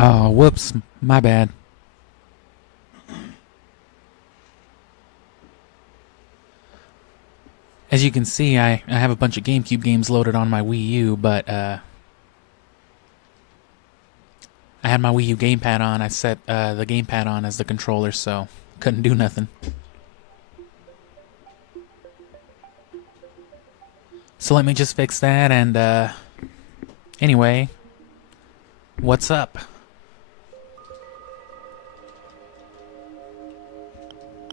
Oh, whoops. My bad. As you can see, I have a bunch of GameCube games loaded on my Wii U, but I had my Wii U gamepad on. I set the gamepad on as the controller, so couldn't do nothing. So let me just fix that, and anyway, what's up?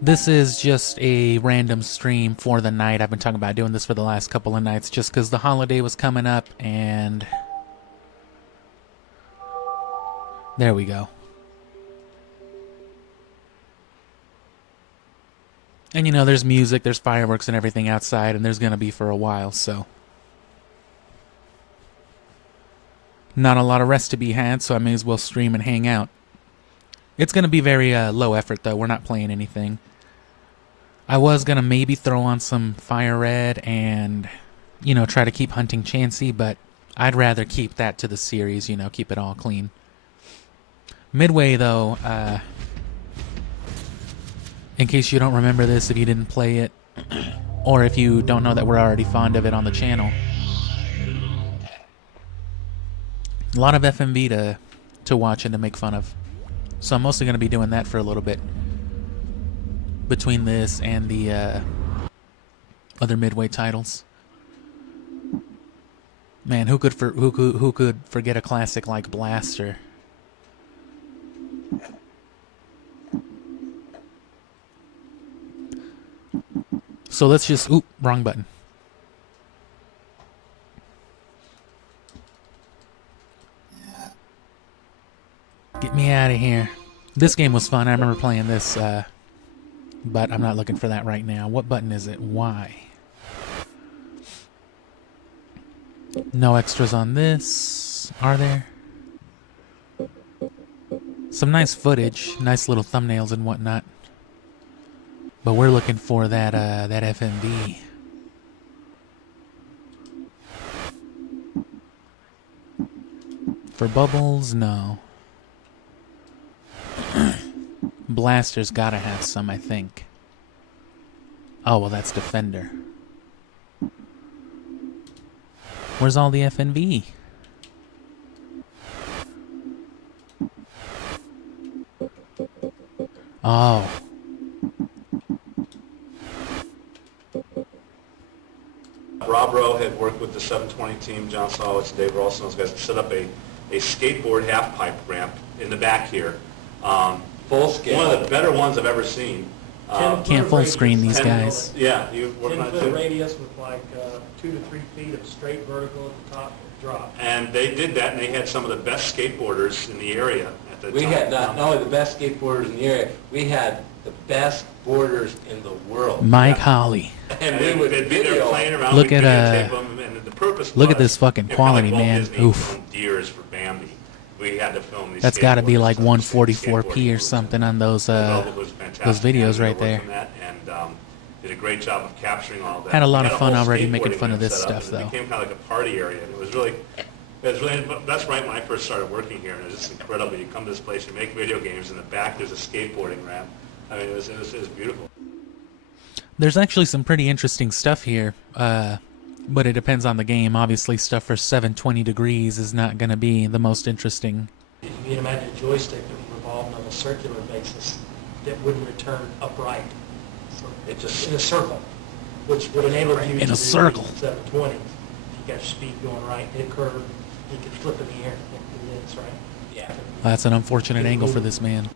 This is just a random stream for the night. I've been talking about doing this for the last couple of nights just because the holiday was coming up, and there we go. And you know, there's music, there's fireworks and everything outside, and there's gonna be for a while, so not a lot of rest to be had, so I may as well stream and hang out. It's gonna be very low effort though. We're not playing anything. I was gonna maybe throw on some Fire Red and, you know, try to keep hunting Chansey, but I'd rather keep that to the series, you know, keep it all clean. Midway though, in case you don't remember this, if you didn't play it, or if you don't know that we're already fond of it on the channel, a lot of FMV to watch and to make fun of. So I'm mostly going to be doing that for a little bit between this and the other Midway titles. Man, who could forget a classic like Blaster? So let's just wrong button. Get me out of here. This game was fun. I remember playing this, but I'm not looking for that right now. What button is it? Y. No extras on this, are there? Some nice footage, nice little thumbnails and whatnot. But we're looking for that that FMV. For bubbles, no. Blaster's gotta have some, I think. Oh, well, that's Defender. Where's all the FNV? Oh. Rob Rowe had worked with the 720 team, John Solowitz and Dave Ralston, those guys, to set up a skateboard half-pipe ramp in the back here. Full scale. One of the better ones I've ever seen. Can't full screen these guys. Yeah, you working on it 10-foot too? radius with like 2 to 3 feet of straight vertical at the top drop. And they did that, and they had some of the best skateboarders in the area at the time. We had not only the best skateboarders in the area, we had the best boarders in the world. Mike Holly. And we would they'd be there video. playing around. Look we'd at videotape them, and the purpose look at was, this fucking you know, quality, kind of like man. Walt Disney Oof. filmed Deers for Bambi. we had to film these. That's got to be like skateboarders, 144p or skateboarding something on those Development was fantastic. those videos right Worked on there. that and did a great job of capturing all that. Had a lot We of had fun whole already making skateboarding fun of thing this set up, stuff, and though. It became kind of like a party area, and it was really, that's right when I first started working here, and it was just incredible. You come to this place, you make video games, in the back there's a skateboarding ramp. I mean, it was beautiful. There's actually some pretty interesting stuff here, but it depends on the game. Obviously, stuff for 720 degrees is not going to be the most interesting. You can imagine a joystick that revolved on a circular basis that wouldn't return upright. So it's just in a circle, which would enable you In to a do circle. 720. If you got your speed going right, hit a curve, you could flip in the air and do this, right? Yeah. That's an unfortunate angle for this man.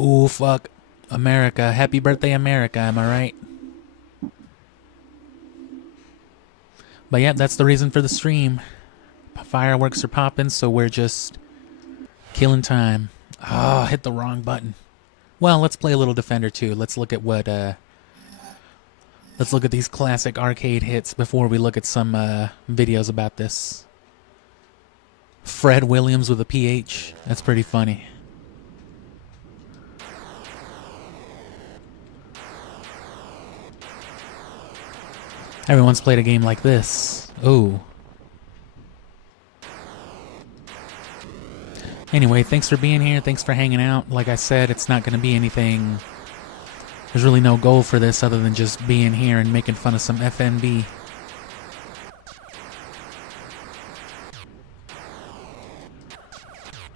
Oh, fuck. America. Happy birthday, America. Am I right? But yeah, that's the reason for the stream. Fireworks are popping, so we're just killing time. Oh, hit the wrong button. Well, let's play a little Defender 2. Let's look at what, let's look at these classic arcade hits before we look at some, videos about this. Fred Williams with a PH. That's pretty funny. Everyone's played a game like this. Ooh. Anyway, thanks for being here. Thanks for hanging out. Like I said, it's not going to be anything... There's really no goal for this other than just being here and making fun of some FNB.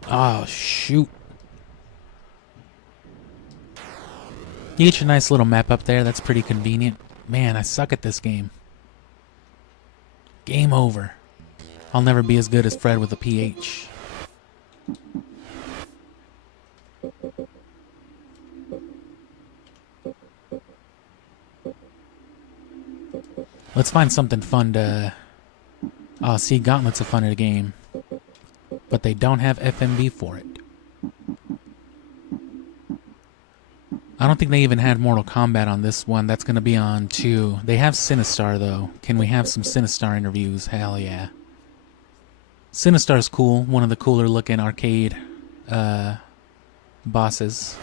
Oh, shoot. You get your nice little map up there. That's pretty convenient. Man, I suck at this game. Game over. I'll never be as good as Fred with a PH. Let's find something fun to... Oh, see, Gauntlet's a funner game. But they don't have FMV for it. I don't think they even had Mortal Kombat on this one. That's going to be on 2. They have Sinistar, though. Can we have some Sinistar interviews? Hell yeah. Sinistar's cool. One of the cooler looking arcade bosses.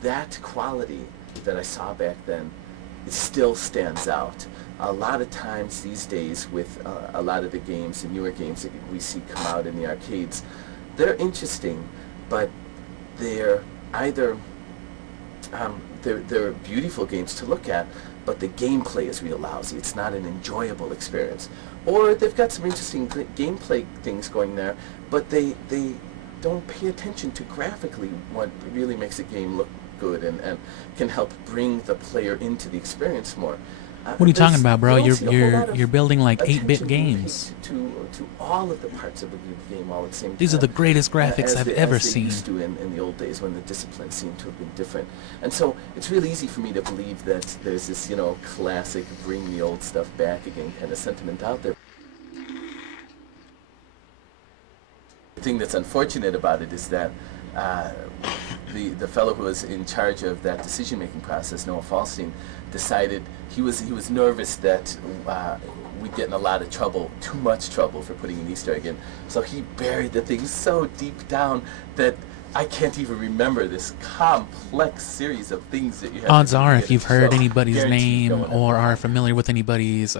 That quality that I saw back then, it still stands out. A lot of times these days with a lot of the games, the newer games that we see come out in the arcades, they're interesting, but they're either they're beautiful games to look at, but the gameplay is real lousy. It's not an enjoyable experience. Or they've got some interesting gameplay things going there, but they don't pay attention to graphically what really makes a game look good and can help bring the player into the experience more. What are you talking about, bro? you don't see a whole lot of You're building like attention 8-bit being games. paid to all of the parts of the game all at the same time. These are the greatest graphics I've ever as they seen. used to in the old days when the disciplines seemed to have been different. And so it's really easy for me to believe that there's this, classic bring the old stuff back again kind of sentiment out there. The thing that's unfortunate about it is that the fellow who was in charge of that decision-making process, Noah Falstein, decided he was nervous that we'd get in a lot of trouble, too much trouble for putting an Easter egg in. So he buried the thing so deep down that I can't even remember this complex series of things that you have. Odds to are, get if you've it. heard So, anybody's guaranteed name going or in. are familiar with anybody's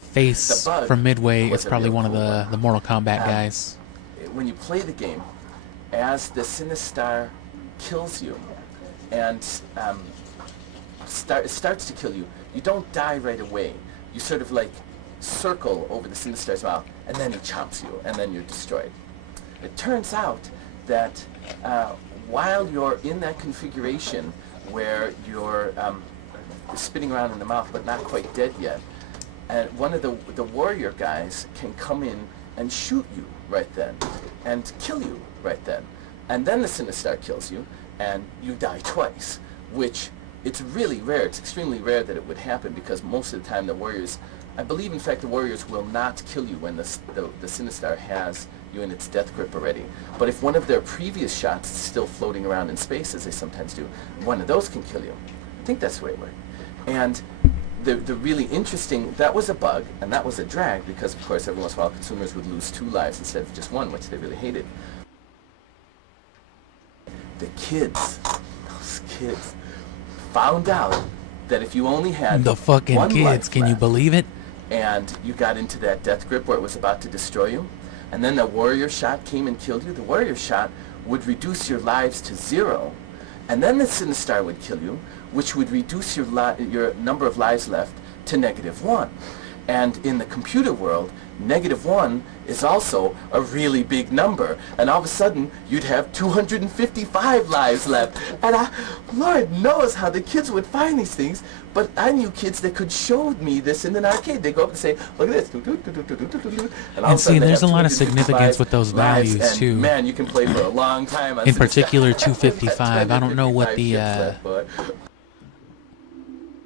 face The bug from Midway, it's was a probably real one of cool the one. Mortal Kombat guys. When you play the game, as the Sinistar kills you and starts to kill you, you don't die right away. You sort of like circle over the Sinistar's mouth, and then he chomps you, and then you're destroyed. It turns out that while you're in that configuration where you're spinning around in the mouth but not quite dead yet, and one of the warrior guys can come in and shoot you right then and kill you right then. And then the Sinistar kills you and you die twice, which it's really rare. It's extremely rare that it would happen because most of the time the warriors, I believe in fact the warriors will not kill you when the Sinistar has you in its death grip already. But if one of their previous shots is still floating around in space, as they sometimes do, one of those can kill you. I think that's the way it works. And the really interesting, that was a bug, and that was a drag, because of course every once in a while consumers would lose 2 lives instead of just 1, which they really hated. The kids, those kids, found out that if you only had The fucking 1 kids, life can you left, believe it? and you got into that death grip where it was about to destroy you, and then the warrior shot came and killed you, the warrior shot would reduce your lives to 0, and then the Sinistar would kill you, which would reduce your number of lives left to -1. And in the computer world, -1 is also a really big number. And all of a sudden, you'd have 255 lives left. And Lord knows how the kids would find these things, but I knew kids that could show me this in an arcade. They'd go up and say, look at this. And, all And of a sudden see, they there's have a lot of 255 significance with those lives, values, and too. Man, you can play for a long time. On In Sinistar. particular, 255. I don't know what the, 255 chips left, boy.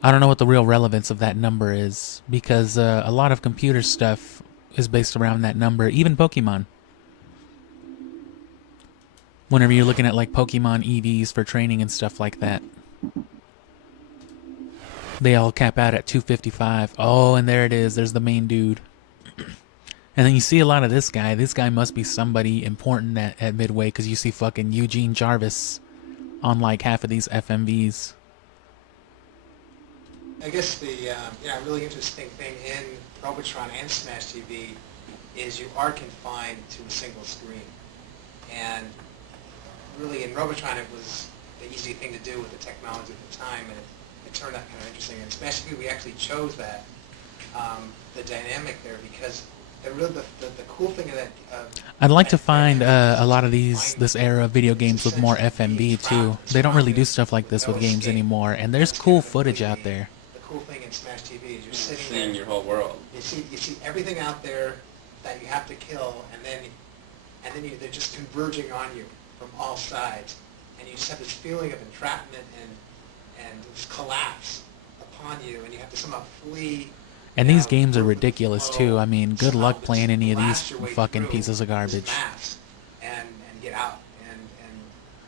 I don't know what the real relevance of that number is, because a lot of computer stuff is based around that number, even Pokemon. Whenever you're looking at like Pokemon EVs for training and stuff like that, they all cap out at 255. Oh, and there it is. There's the main dude. And then you see a lot of this guy. This guy must be somebody important at Midway, because you see fucking Eugene Jarvis on like half of these FMVs. I guess the really interesting thing in Robotron and Smash TV is you are confined to a single screen. And really in Robotron it was the easy thing to do with the technology at the time, and it turned out kind of interesting. And Smash TV we actually chose that, the dynamic there, because the cool thing of that... I'd like to find a lot of this era of video games with more FMV too. They don't really do stuff like this with games anymore, and there's cool footage out there. The cool thing in Smash TV is you're sitting Seeing there, your whole world. you see everything out there that you have to kill, and then they're just converging on you from all sides, and you just have this feeling of entrapment and this collapse upon you, and you have to somehow flee. And these games are ridiculous too. I mean, good luck playing any of these fucking pieces of garbage. And get out, and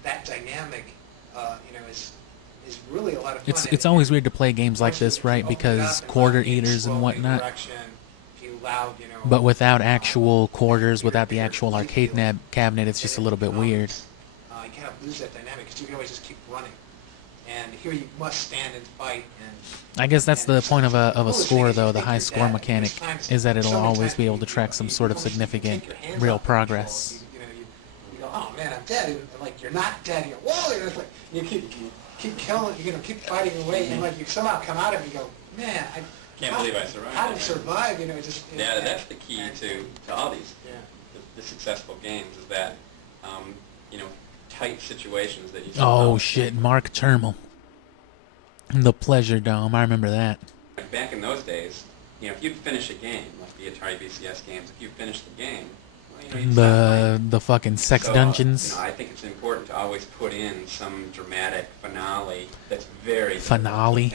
that dynamic, is really a lot of fun. It's always weird to play games like this, right? Because quarter eaters and whatnot. But without actual quarters, without the actual arcade cabinet, it's just a little bit weird. You kind of lose that dynamic because you can always just keep running. And here you must stand and fight. I guess that's the point of a score, though. The high score mechanic is that it'll always be able to track some sort of significant real progress. You go, oh man, I'm dead. And like, you're not dead. You go, whoa! You're like, you keep killing, keep fighting away, and like you somehow come out of it and you go, man, Can't believe I survived. How did I survive? Yeah, that's the key to all these the successful games is that tight situations that you. Oh shit, Mark Termal. The Pleasure Dome, I remember that. Back in those days, if you finish a game, like the Atari VCS games, if you finish the game, The fucking sex dungeons. I think it's important to always put in some dramatic finale that's very Finale.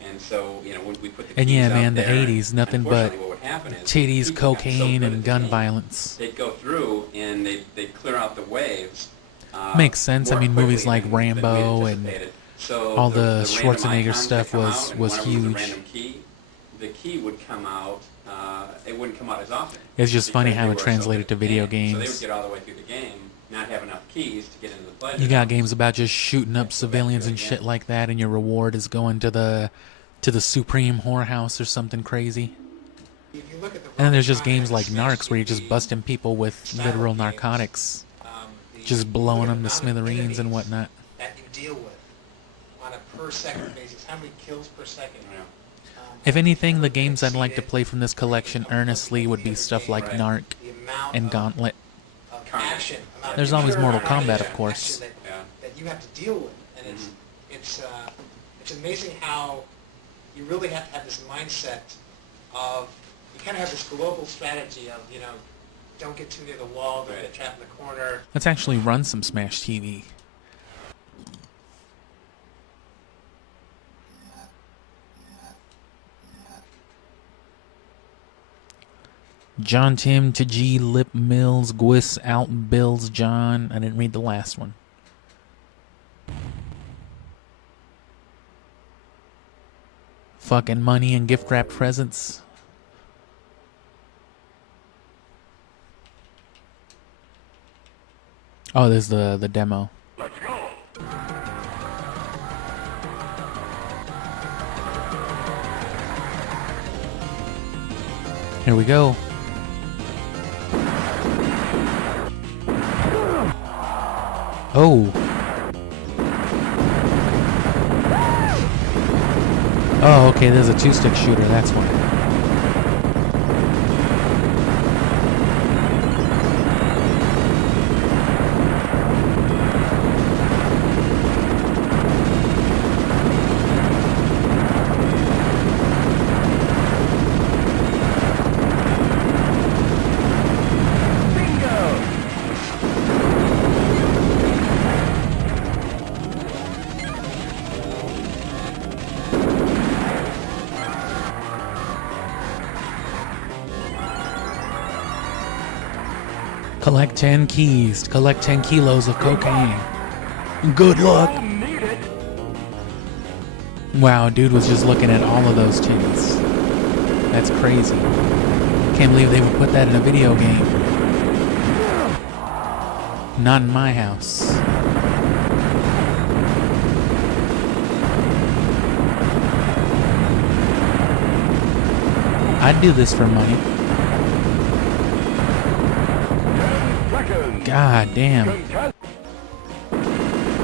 And so, when we put the And keys yeah, out man, the there, 80s, nothing but unfortunately what would happen is titties, people got so cocaine, good at and the gun game, violence. They'd go through and they'd clear out the waves. Makes sense. I more mean, movies quickly like than we Rambo and anticipated. So all the random Schwarzenegger icons stuff that come was out, and was whenever it huge. a random key, the key would come out. It wouldn't come out as often. It's just funny because how they it were so translated good to at the video game. So they games. would get all the way through the game, not have enough keys to get into the pleasure. You got zone. games about just shooting up civilians and shit like that, and your reward is going to the Supreme Whorehouse or something crazy. If you look at the And then there's just Robotron games and like Smash Narcs where you're just TV, busting people with style literal games, narcotics, the- just blowing the them to amount of smithereens and enemies whatnot. that you deal with on a per second basis, how many kills per second. Yeah. If anything, the games I'd like to play from this collection earnestly would be stuff like Right. Narc The amount and of Gauntlet. action. amount of There's always pure Mortal action Kombat, of action course. That, Yeah. that you have to deal with, and it's amazing how you really have to have this mindset of you kind of have this global strategy of don't get too near the wall, don't get trapped in the corner. Let's actually run some Smash TV. John Tim to G Lip Mills Gwis Out Bills John. I didn't read the last one. Fucking money and gift wrap presents. Oh, there's the demo. Here we go. Oh. Oh, okay, there's a 2-stick shooter, that's why. Collect 10 keys. Collect 10 kilos of cocaine. Good luck. Wow, dude was just looking at all of those tins. That's crazy. Can't believe they would put that in a video game. Not in my house. I'd do this for money. God damn.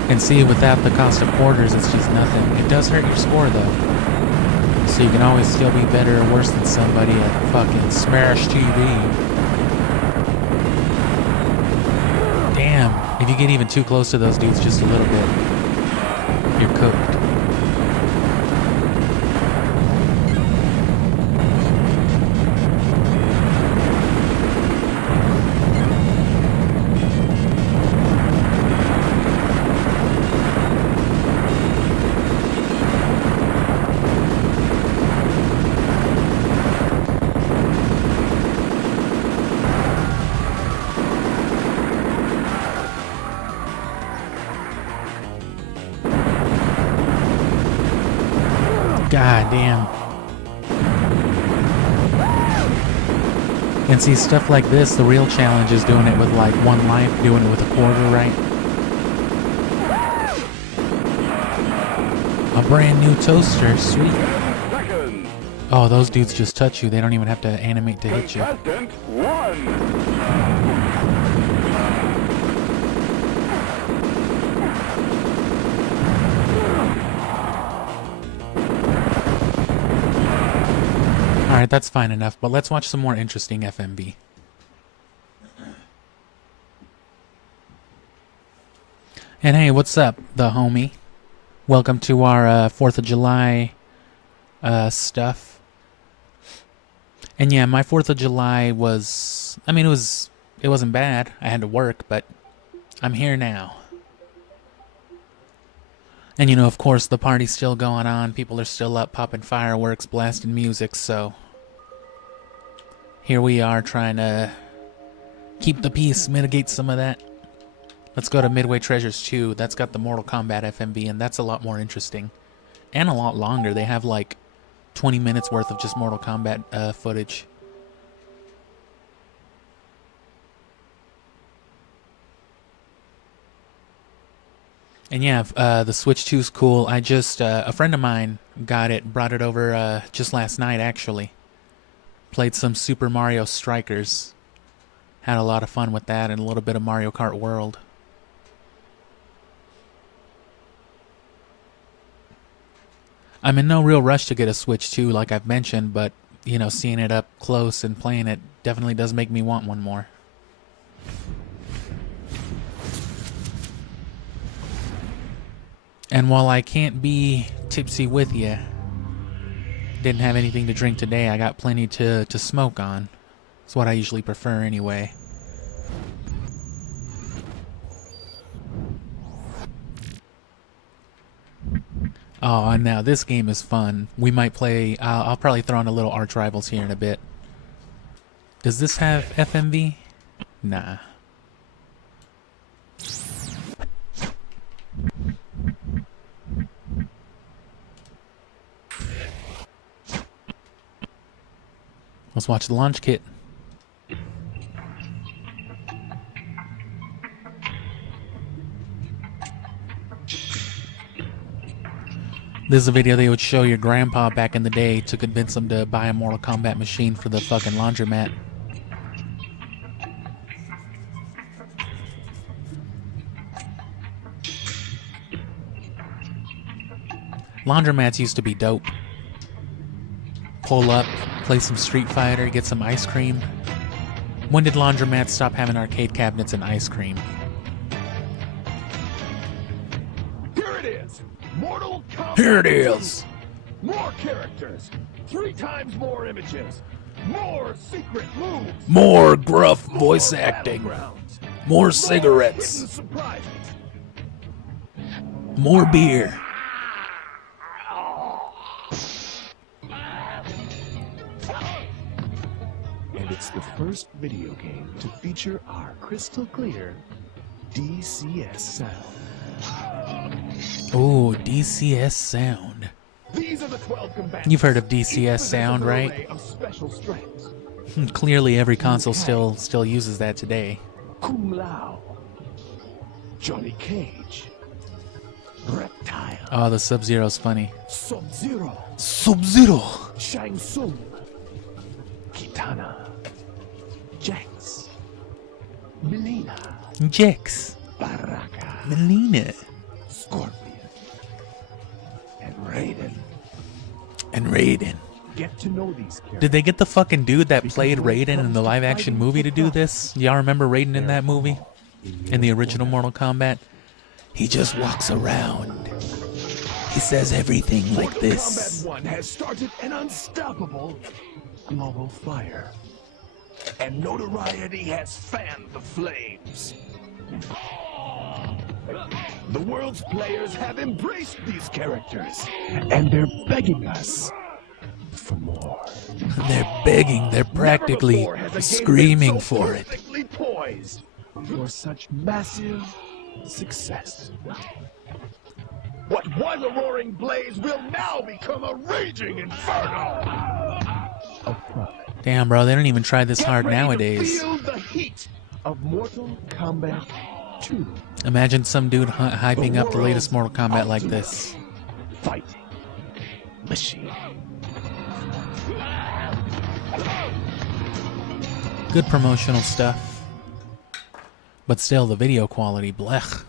And see, without the cost of quarters, it's just nothing. It does hurt your score, though. So you can always still be better or worse than somebody at fucking Smash TV. Damn. If you get even too close to those dudes just a little bit, you're cooked. God damn. And see, stuff like this, the real challenge is doing it with like 1 life, doing it with a quarter, right? A brand new toaster, sweet. Oh, those dudes just touch you. They don't even have to animate to hit you. Alright, that's fine enough, but let's watch some more interesting FMV. And hey, what's up, the homie? Welcome to our 4th of July stuff. And yeah, my 4th of July was... I mean, it wasn't bad. I had to work, but I'm here now. And you know, of course, the party's still going on. People are still up popping fireworks, blasting music, so... here we are trying to keep the peace, mitigate some of that. Let's go to Midway Treasures 2. That's got the Mortal Kombat FMV, and that's a lot more interesting. And a lot longer. They have like 20 minutes worth of just Mortal Kombat footage. And yeah, the Switch 2 is cool. I just, a friend of mine got it, brought it over just last night, actually. Played some Super Mario Strikers. Had a lot of fun with that and a little bit of Mario Kart World. I'm in no real rush to get a Switch 2, like I've mentioned, but, you know, seeing it up close and playing it definitely does make me want one more. And while I can't be tipsy with you, didn't have anything to drink today, I got plenty to smoke on. It's what I usually prefer anyway. Oh, and now this game is fun. We might play, I'll probably throw in a little Arch Rivals here in a bit. Does this have FMV? Nah. Let's watch the launch kit. This is a video they would show your grandpa back in the day to convince him to buy a Mortal Kombat machine for the fucking laundromat. Laundromats used to be dope. Pull up, play some Street Fighter, get some ice cream. When did laundromats stop having arcade cabinets and ice cream? Here it is! Mortal Kombat. Here it is! More characters! 3 times more images! More secret moves! More gruff More voice acting. battlegrounds, More hidden cigarettes. surprises! More beer. And it's the first video game to feature our crystal clear DCS sound. Ooh, DCS sound. These are the 12 combatants. You've heard of Each DCS possesses sound, an right? array of special strengths. Clearly every console still uses that today. Kung Lao, Johnny Cage, Reptile, Oh, the Sub-Zero's funny. Sub-Zero, Sub-Zero! Shang Tsung, Kitana, Jax, Melina, Jax. Baraka, Melina. Scorpion, and Raiden. And Raiden. Get to know these characters. Did they get the fucking dude that played Raiden in the live-action movie to do this? Y'all remember Raiden in that movie? In the original Mortal Kombat? He just walks around. He says everything like Mortal this. Kombat 1 has started an unstoppable global fire. And notoriety has fanned the flames. The world's players have embraced these characters, and they're begging us for more. They're begging, they're practically Never before has a game screaming been so for it. perfectly poised for such massive success. What was a roaring blaze will now become a raging inferno of profit. Damn, bro, they don't even try this Get hard ready to nowadays. feel the heat of Mortal Kombat 2. Imagine some dude hyping up the latest Mortal Kombat like ultimate this. Fighting machine. Good promotional stuff. But still, the video quality, blech.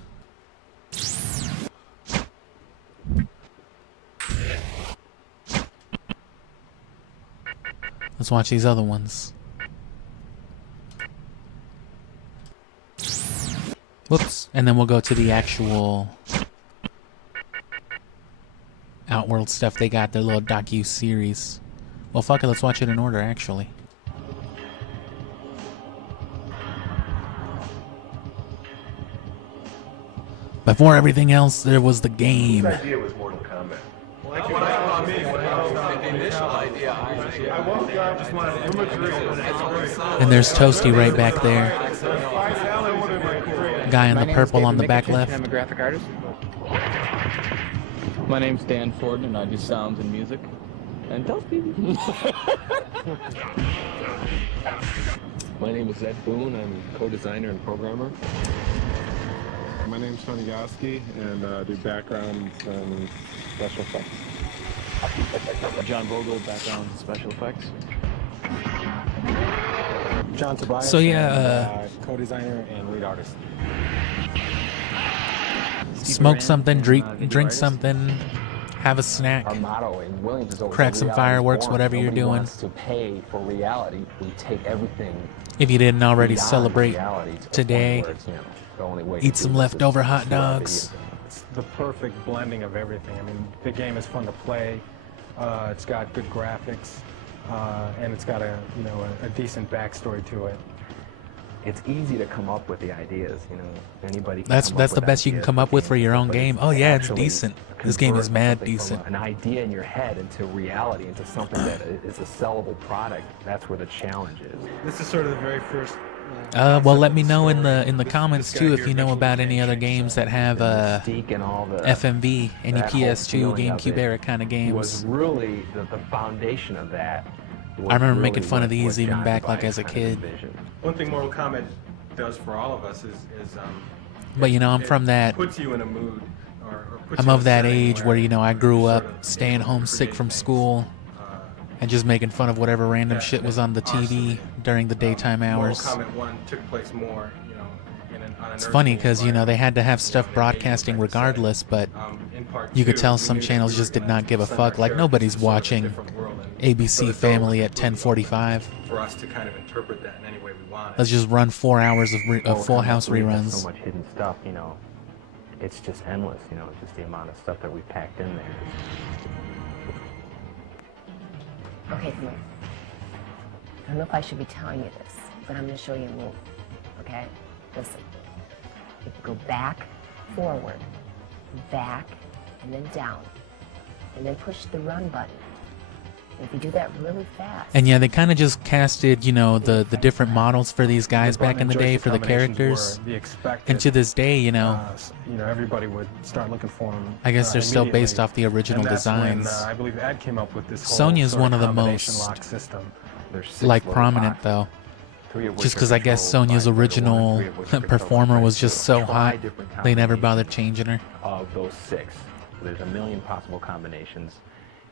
Let's watch these other ones. Whoops. And then we'll go to the actual Outworld stuff they got, their little docu-series. Well, fuck it, let's watch it in order, actually. Before everything else, there was the game. Whose idea was Mortal Kombat? And there's Toasty right back there. Guy in the purple on the back left. I'm a graphic artist. My name's Dan Ford, and I do sounds and music. And tell people. My name is Ed Boone. I'm co-designer and programmer. My name's Tony Goski, and I do backgrounds and special effects. John Vogel, background and special effects. John Tobias, So, yeah, and, co-designer and lead artist. Smoke something, drink something, have a snack, Our motto in Williams is always crack that some reality is fireworks, born. whatever you're Nobody doing. wants to pay for reality. We take everything if you didn't already beyond celebrate reality to the point today. where it's, the only way to Eat do some this is leftover hot through our dogs. video game. It's the perfect blending of everything. I mean, the game is fun to play. It's got good graphics, and it's got a decent backstory to it. It's easy to come up with the ideas, Anybody can That's come up the with best you can ideas come up with for your own but game. it's Oh yeah, it's actually decent. This game is convert mad something decent. from an idea in your head into reality, into something that is a sellable product. That's where the challenge is. This is sort of the very first. Well, let me know in the comments too if you know about any other games that have Mystique and all the FMV, any that whole PS2, feeling of GameCube it era kind of games. was really the foundation of that was I remember really making fun of what these even John back like Device as a kind of kid. envisioned. One thing Mortal Kombat does for all of us is But you know, I'm it from that. puts you in a mood, or puts I'm you in of a that setting age where you know I grew you're up sort of staying able to home sick create from things, school and just making fun of whatever random that- shit was that on the are TV during the daytime hours. Mortal Kombat 1 took place more, on an It's funny because you know they had to have stuff broadcasting regardless, but you could tell some channels just did not give a fuck. Like nobody's watching ABC Family at 10:45. For us to kind of interpret that in any way we want. Let's just run 4 hours of Full House Has reruns. so much hidden stuff, it's just endless, it's just the amount of stuff that we packed in there. Okay, come here. I don't know if I should be telling you this, but I'm going to show you a move. Okay? Listen. You go back, forward, back, and then down. And then push the run button. And if you do that really fast. And yeah, they kind of just casted, the different models for these guys back in the day for the characters. And to this day, everybody would start looking for them. I guess they're still based off the original and that's designs. When, I believe Ed came up with this whole Sonya's sort one of the combination most lock system. prominent though. Just because I guess Sonya's original performer was just so hot, they never bothered changing her. Of those 6, there's a million possible combinations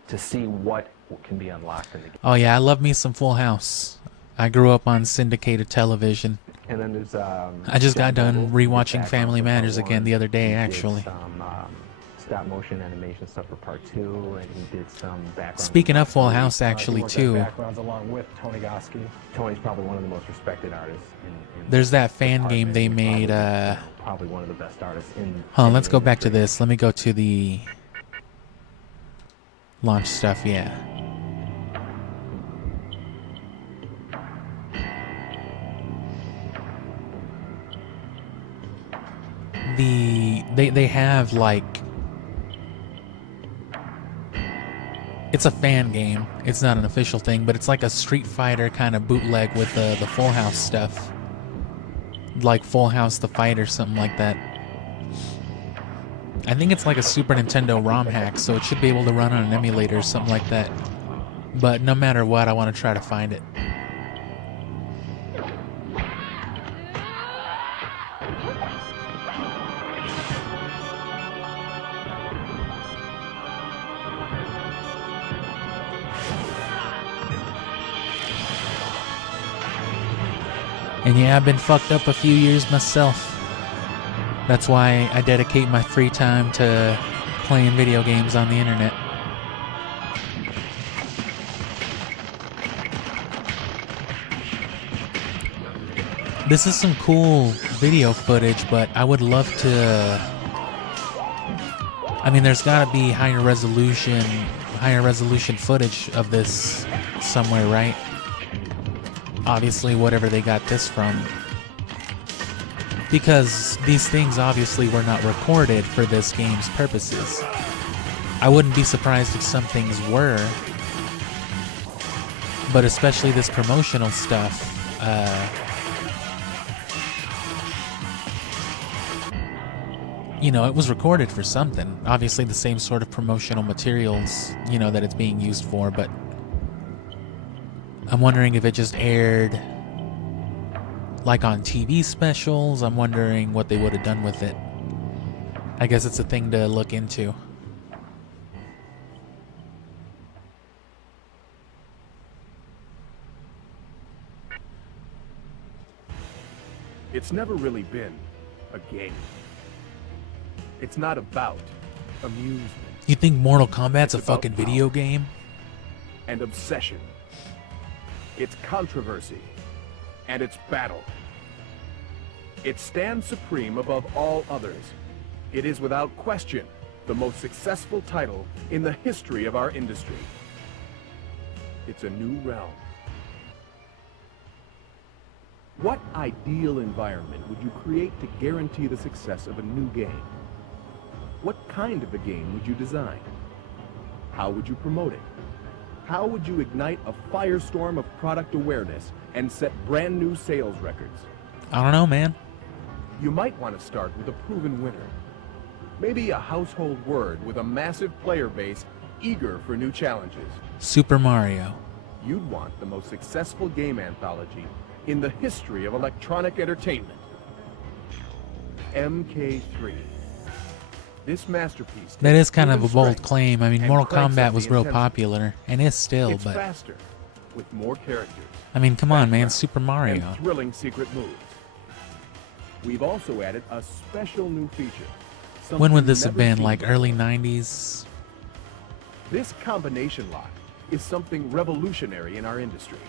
to see what can be unlocked in the game. Oh yeah, I love me some Full House. I grew up on syndicated television. And then there's I just got done rewatching Family Matters again the other day, actually. Stop motion animation stuff for part 2, and he did some background. Speaking of Full House, actually, too. Backgrounds along with Tony Goski. Tony's probably one of the most respected artists. There's that fan game they made. Probably one of the best artists in. Hold on, let's go back to this. Let me go to the launch stuff. Yeah. They have like. It's a fan game. It's not an official thing, but it's like a Street Fighter kind of bootleg with the Full House stuff. Like Full House the Fight or something like that. I think it's like a Super Nintendo ROM hack, so it should be able to run on an emulator or something like that. But no matter what, I want to try to find it. And yeah, I've been fucked up a few years myself. That's why I dedicate my free time to playing video games on the internet. This is some cool video footage, but I would love to... I mean, there's gotta be higher resolution footage of this somewhere, right? Obviously, whatever they got this from. Because these things obviously were not recorded for this game's purposes. I wouldn't be surprised if some things were. But especially this promotional stuff. It was recorded for something. Obviously the same sort of promotional materials, that it's being used for, but I'm wondering if it just aired like on TV specials. I'm wondering what they would have done with it. I guess it's a thing to look into. It's never really been a game. It's not about amusement. You think Mortal Kombat's a fucking video game? And obsession. It's controversy. And it's battle. It stands supreme above all others. It is without question the most successful title in the history of our industry. It's a new realm. What ideal environment would you create to guarantee the success of a new game? What kind of a game would you design? How would you promote it? How would you ignite a firestorm of product awareness and set brand new sales records? I don't know, man. You might want to start with a proven winner. Maybe a household word with a massive player base eager for new challenges. Super Mario. you'd want the most successful game anthology in the history of electronic entertainment. MK3. This masterpiece. That is kind of a takes bold strengths claim. I mean, and Mortal cranks Kombat up was the real intensity. popular, and is still, It's but faster, with more characters. I mean, come on, man, background, Super Mario. And thrilling secret moves. We've also added a special new feature. When would something this have never been? seen Like before. early 90s? This combination lock is something revolutionary in our industry.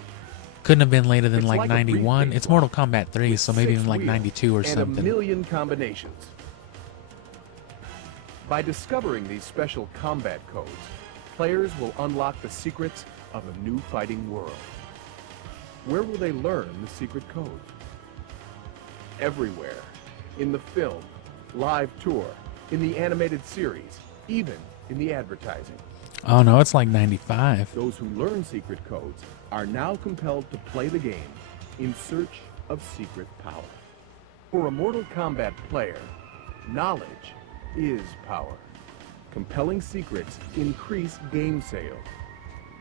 Couldn't have been later than It's like like a 91. briefcase It's Mortal lock Kombat 3, with so maybe 6 even like wheels 92 or and something. a million combinations. By discovering these special combat codes, players will unlock the secrets of a new fighting world. Where will they learn the secret codes? Everywhere. In the film, live tour, in the animated series, even in the advertising. Oh no, it's like 95. Those who learn secret codes are now compelled to play the game in search of secret power. For a Mortal Kombat player, knowledge is power. Compelling secrets increase game sales.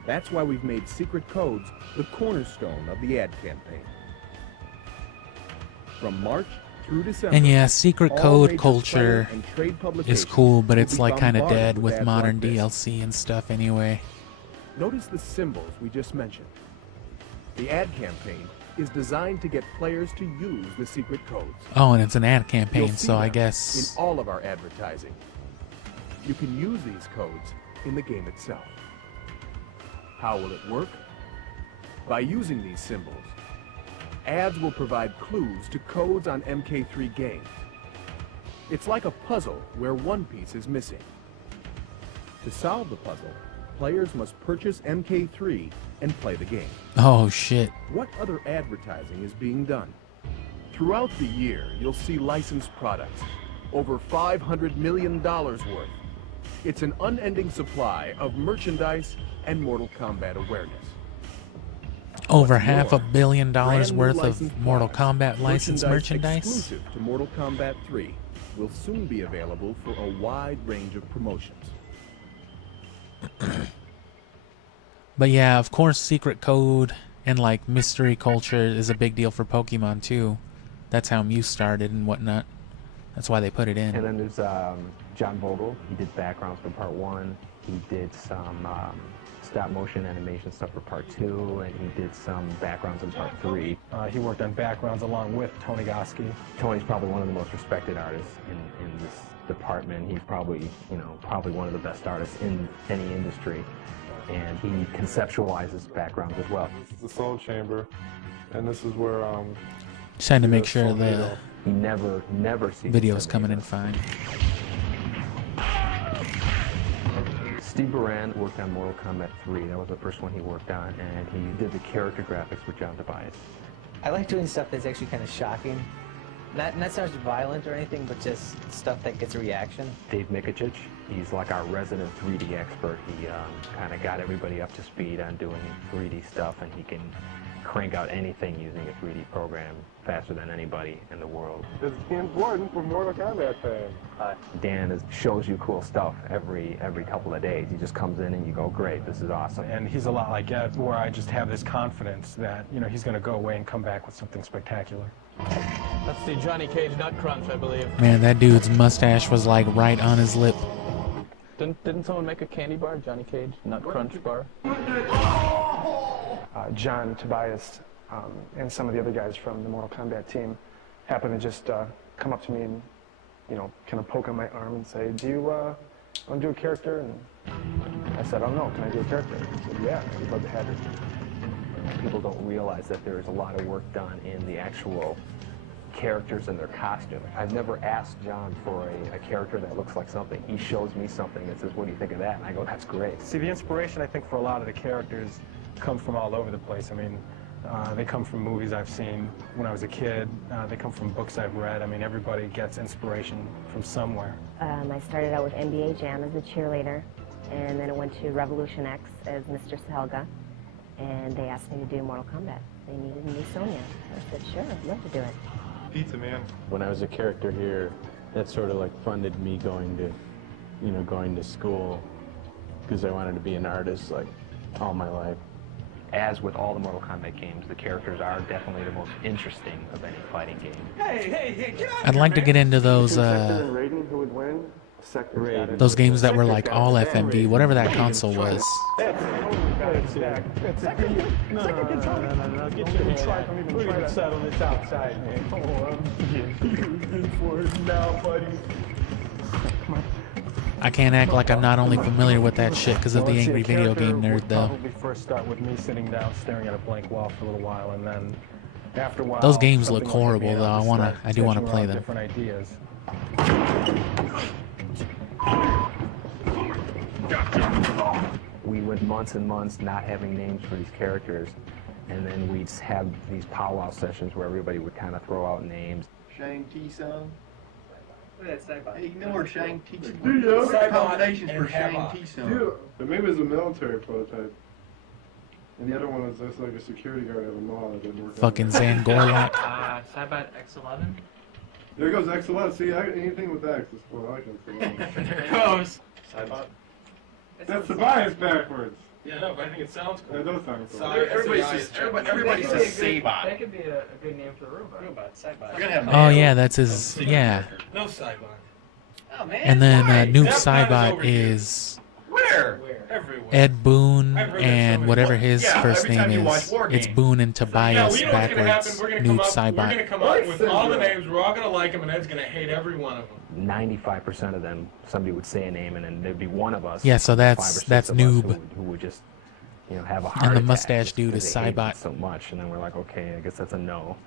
That's why we've made secret codes the cornerstone of the ad campaign. From March through December, And yeah, secret all code major culture player and trade is publications cool, but will it's be like kind of bombarded dead with ads modern like this. DLC and stuff anyway. Notice the symbols we just mentioned. The ad campaign is designed to get players to use the secret codes. Oh, and it's an ad You'll campaign, see so I them guess... in all of our advertising. You can use these codes in the game itself. How will it work? By using these symbols, ads will provide clues to codes on MK3 games. It's like a puzzle where one piece is missing. To solve the puzzle, players must purchase MK3 and play the game. Oh, shit. What other advertising is being done? Throughout the year, you'll see licensed products, over $500 million worth. It's an unending supply of merchandise and Mortal Kombat awareness. Over What's half more, $1 billion brand new worth licensed of Mortal products, Kombat licensed merchandise? exclusive to Mortal Kombat 3 will soon be available for a wide range of promotions. But yeah, of course, secret code and like mystery culture is a big deal for Pokemon too. That's how Mew started and whatnot. That's why they put it in. And then there's John Vogel. He did backgrounds for part 1. He did some stop motion animation stuff for part 2, and he did some backgrounds in part 3. He worked on backgrounds along with Tony Goski. Tony's probably one of the most respected artists in this department. He's probably, probably one of the best artists in any industry. And he conceptualizes backgrounds as well. This is the Soul Chamber, and this is where Just trying to make sure the he never sees video's coming in fine. Steve Baran worked on Mortal Kombat 3. That was the first one he worked on, and he did the character graphics for John Tobias. I like doing stuff that's actually kind of shocking. Not so much violent or anything, but just stuff that gets a reaction. Dave Mikucic, he's like our resident 3D expert. He kind of got everybody up to speed on doing 3D stuff, and he can crank out anything using a 3D program faster than anybody in the world. This is Ken Gordon from Mortal Kombat fans. Dan shows you cool stuff every couple of days. He just comes in and you go, great, this is awesome. And he's a lot like Ed, where I just have this confidence that, he's going to go away and come back with something spectacular. That's the Johnny Cage Nut Crunch, I believe. Man, that dude's mustache was like right on his lip. Didn't someone make a candy bar, Johnny Cage Nut Crunch bar? John Tobias and some of the other guys from the Mortal Kombat team happened to just come up to me and, kind of poke on my arm and say, do you want to do a character? And I said, I don't know, can I do a character? He said, yeah, I'd love to have you. People don't realize that there is a lot of work done in the actual characters and their costume. I've never asked John for a character that looks like something. He shows me something and says, what do you think of that? And I go, that's great. See, the inspiration, I think, for a lot of the characters come from all over the place. I mean, they come from movies I've seen when I was a kid. They come from books I've read. I mean, everybody gets inspiration from somewhere. I started out with NBA Jam as a cheerleader, and then I went to Revolution X as Mr. Selga, and they asked me to do Mortal Kombat. They needed a new Sonya. I said, sure, I'd love to do it. Pizza Man. When I was a character here, that sort of like funded me going to school because I wanted to be an artist like all my life. as with all the Mortal Kombat games, the characters are definitely the most interesting of any fighting game. Hey, get out I'd like to get into those Raiden, who would win? those games that were like all FMV, whatever that console was. No, get your hand. We're gonna settle this outside, man. Come on, I'm for it now, buddy. Come on. I can't act like I'm not only familiar with that shit because of the Let's see, angry a video character game nerd, would though. Probably first start with me sitting down, staring at a blank wall for a little while, and then after a while, Those games look something will hit me horrible, and I'll though. just I start do wanna sketching play around them. Different ideas. We went months and months not having names for these characters, and then we'd have these powwow sessions where everybody would kind of throw out names. Shang Tsung. Look at that Saibot. Ignore Shang Tsung. Yeah. Combinations for Shang Tsung. Yeah, but maybe it's a military prototype. And the other one is just like a security guard of a mall that didn't work. Fucking Zangorlok. Saibot X11. There goes X11. See, anything with X is cool. I like X11. There it goes. Saibot. That's the bias backwards. Yeah, no, but I think it sounds cool. That does sound cool. Everybody says Saibot. That could be a good name for the robot. Saibot. Oh yeah, that's his. Yeah. No Saibot. Oh man. And then Noob That part is Saibot over here. is Where? Everywhere. Ed Boon I've heard that so and many whatever times. his Yeah, first every name time you is. watch War It's Games. Boon and Yeah, Tobias we know what's gonna happen. backwards. We're gonna Noob come up. We're Saibot. gonna come up with all the names. We're all gonna like them, and Ed's gonna hate every one of them. 95% of them, somebody would say a name, and then there'd be one of us. Yeah, so 5 or that's 6 that's of us Noob. who would just, have a heart And the attack mustache just dude because is they hated Saibot. it so much, and then we're like, okay, I guess that's a no.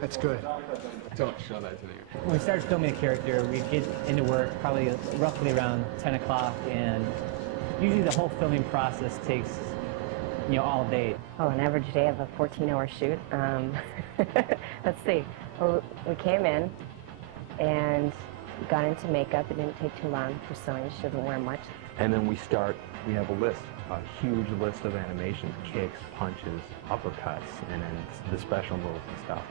That's good. Don't show that to me. When we started filming a character, we'd get into work probably roughly around 10 o'clock, and usually the whole filming process takes, all day. Oh, an average day of a 14-hour shoot. Let's see. Well, we came in and got into makeup. It didn't take too long for sewing. She doesn't wear much. And then we have a list, a huge list of animations, kicks, punches, uppercuts, and then the special moves and stuff.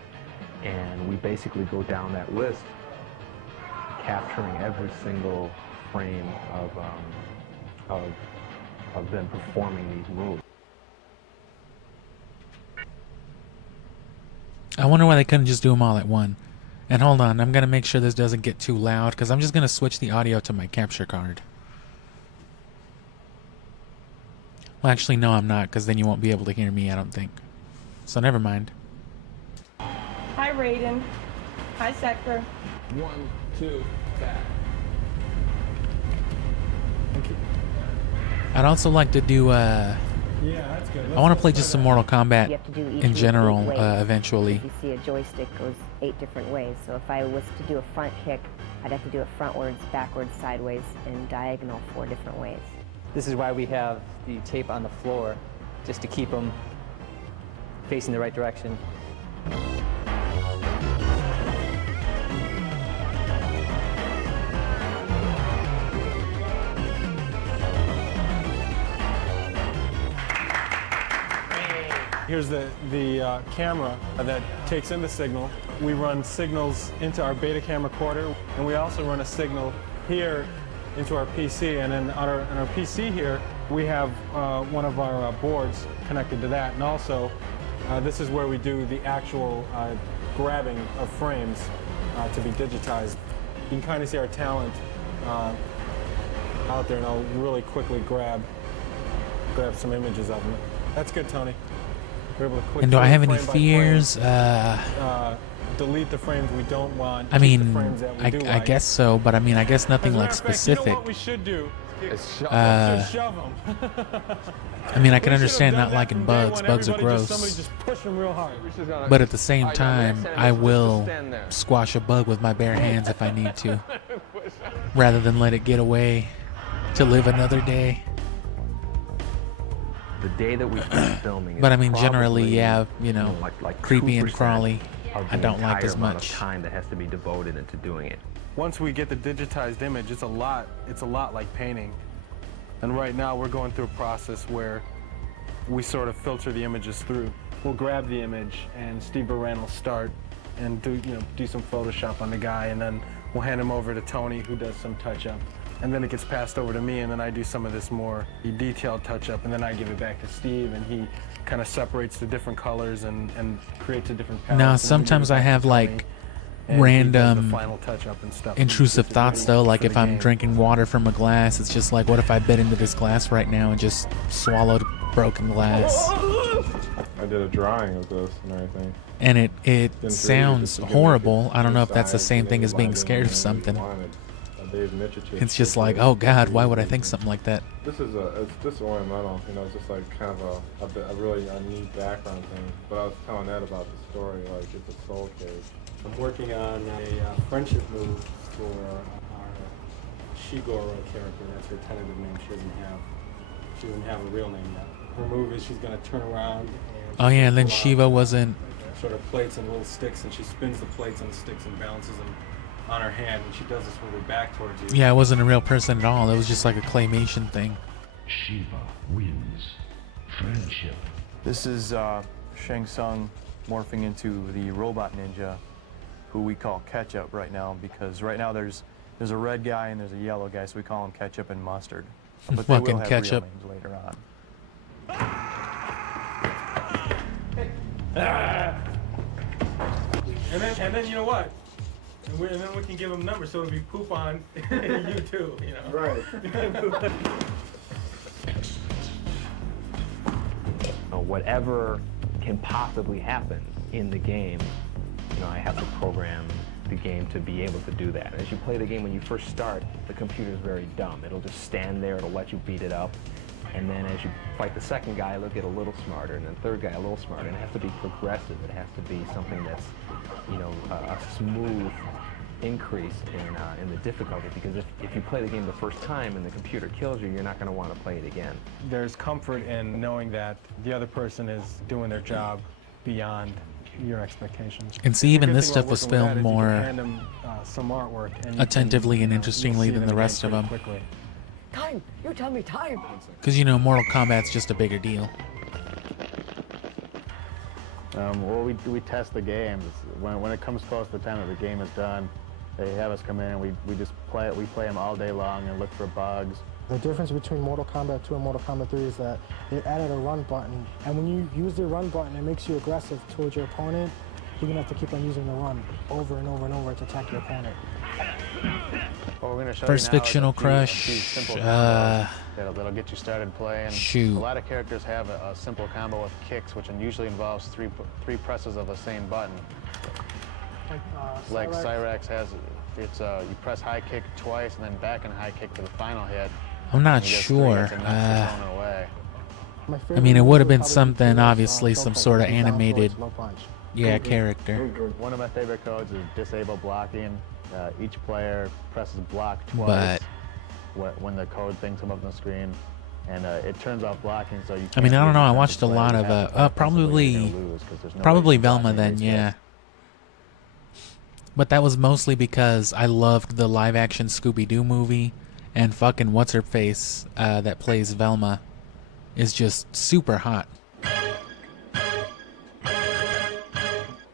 And we basically go down that list, capturing every single frame of them performing these moves. I wonder why they couldn't just do them all at one. And hold on, I'm gonna make sure this doesn't get too loud because I'm just gonna switch the audio to my capture card. Well, actually, no, I'm not, because then you won't be able to hear me, I don't think. So never mind. Hi, Raiden. Hi, Sector. 1, 2, back. I'd also like to do, Yeah, that's good. I want to play just some Mortal You Kombat have to do each in move general, 8 ways. eventually. If you see a joystick goes 8 different ways. So if I was to do a front kick, I'd have to do it frontwards, backwards, sideways, and diagonal 4 different ways. This is why we have the tape on the floor, just to keep them facing the right direction. Here's the camera that takes in the signal. We run signals into our beta cam recorder, and we also run a signal here into our PC. And then on our PC here, we have one of our boards connected to that. And also, this is where we do the actual grabbing of frames to be digitized. You can kind of see our talent out there, and I'll really quickly grab some images of them. That's good, Tony. We're able to click And do I have any frame by fears? frame, delete the frames we don't want. I keep the mean, frames that we I do like. guess so, but I mean, I guess nothing As a like matter of fact, specific. You know what we should do? Uh, Shove them. I mean, I can understand not liking bugs. Bugs are Somebody gross. just push them real hard. But at the same time, I will squash a bug with my bare hands if I need to, rather than let it get away to live another day. The day that we finish filming. But is I mean, generally, probably, yeah, like creepy and 2% crawly, of I the don't like entire as amount much. of time that has to be devoted into doing it. Once we get the digitized image, it's a lot like painting. And right now we're going through a process where we sort of filter the images through. We'll grab the image and Steve Baran will start and do some Photoshop on the guy, and then we'll hand him over to Tony, who does some touch-up. And then it gets passed over to me, and then I do some of this more detailed touch-up, and then I give it back to Steve, and he kind of separates the different colors and creates a different palette. Now, sometimes I have like random intrusive thoughts though, like if I'm drinking water from a glass, it's just like, what if I bit into this glass right now and just swallowed broken glass? I did a drawing of this and everything. And it sounds horrible. I don't know if that's the same thing as being scared of something. It's just like, oh God, why would I think something like that? This is it's just ornamental, you know, it's just like kind of a really neat background thing. But I was telling Ed about the story, like it's a soul cage. I'm working on a friendship move for our Shigoro character. That's her tentative name. She doesn't have a real name yet. Her move is she's going to turn around. Oh yeah, and then Shiva wasn't. Sort of plates and little sticks, and she spins the plates on the sticks and balances them on her hand, and she does this with her back towards you. Yeah, it wasn't a real person at all. It was just like a claymation thing. Shiva wins. Friendship. This is Shang Tsung morphing into the robot ninja, who we call Ketchup right now, because right now there's a red guy and there's a yellow guy, so we call him Ketchup and Mustard. But they will have Ketchup. real names later on. And then you know what? And then we can give them numbers, so it'll be poop on you too, you know. Right. Whatever can possibly happen in the game, you know, I have to program the game to be able to do that. As you play the game, when you first start, the computer's very dumb. It'll just stand there, it'll let you beat it up. And then as you fight the second guy, it'll get a little smarter, and then the third guy a little smarter. And it has to be progressive. It has to be something that's, you know, a smooth increase in the difficulty. Because if you play the game the first time and the computer kills you, you're not going to want to play it again. There's comfort in knowing that the other person is doing their job beyond your expectations. And see, even this stuff was filmed more some artwork attentively and interestingly than the rest of them. Time! You tell me time! Because, you know, Mortal Kombat's just a bigger deal. Well, we test the games. When it comes close to the time that the game is done, they have us come in and we just play it. We play them all day long and look for bugs. The difference between Mortal Kombat 2 and Mortal Kombat 3 is that they added a run button, and when you use the run button, it makes you aggressive towards your opponent. You're gonna have to keep on using the run over and over and over to attack your opponent. What we're gonna show First you now fictional is a crush. few simple combos that'll get you started playing. Shoot. A lot of characters have a simple combo with kicks, which usually involves three presses of the same button. Like Cyrax has, it's you press high kick twice and then back and high kick for the final hit. I'm not sure. I mean, it would have been something, obviously, some sort of animated, character. One of my favorite codes is disable blocking. Each player presses block twice when the code things come up on the screen, and it turns off blocking, so you can't. I mean, I don't know. I watched a lot of probably Velma then, yeah. But that was mostly because I loved the live-action Scooby-Doo movie, and fucking what's-her-face that plays Velma is just super hot.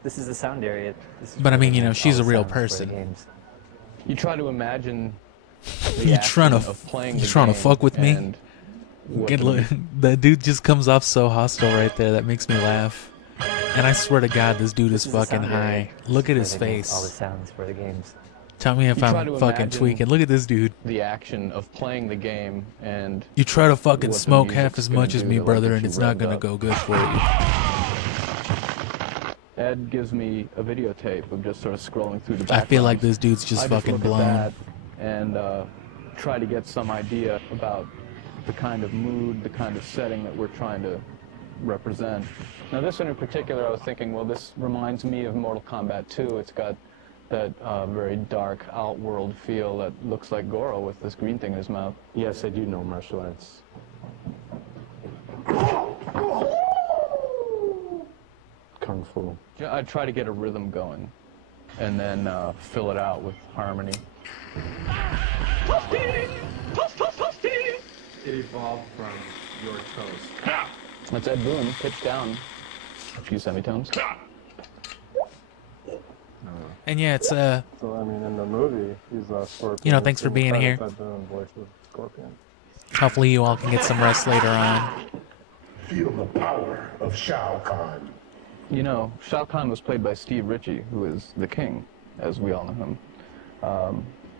This is the sound area. But I mean, you know, she's a real person. You try to imagine the You trying to fuck with me? That dude just comes off so hostile right there. That makes me laugh. And I swear to God, this dude is fucking high. Look at his face. All the sounds for the games. Tell me if I'm fucking tweaking. Look at this dude. The action of playing the game and you try to fucking smoke half as much as me, brother, and it's not gonna go good for you. Ed gives me a videotape of just sort of scrolling through the I feel like this dude's just fucking blown. That and try to get some idea about the kind of mood, the kind of setting that we're trying to represent. Now this one in particular, I was thinking, well, this reminds me of Mortal Kombat 2. It's got that very dark outworld feel that looks like Goro with this green thing in his mouth. Yes, I do know martial arts. Kung Fu. I try to get a rhythm going and then fill it out with harmony. It evolved from your toes. That's Ed Boon, pitch down a few semitones. And yeah, it's So I mean, in the movie, he's Scorpion. you know, thanks for In the being here. credits, Ed Boon voices Scorpion. Hopefully you all can get some rest later on. Feel the power of Shao Kahn. You know, Shao Kahn was played by Steve Ritchie, who is the king, as we all know him.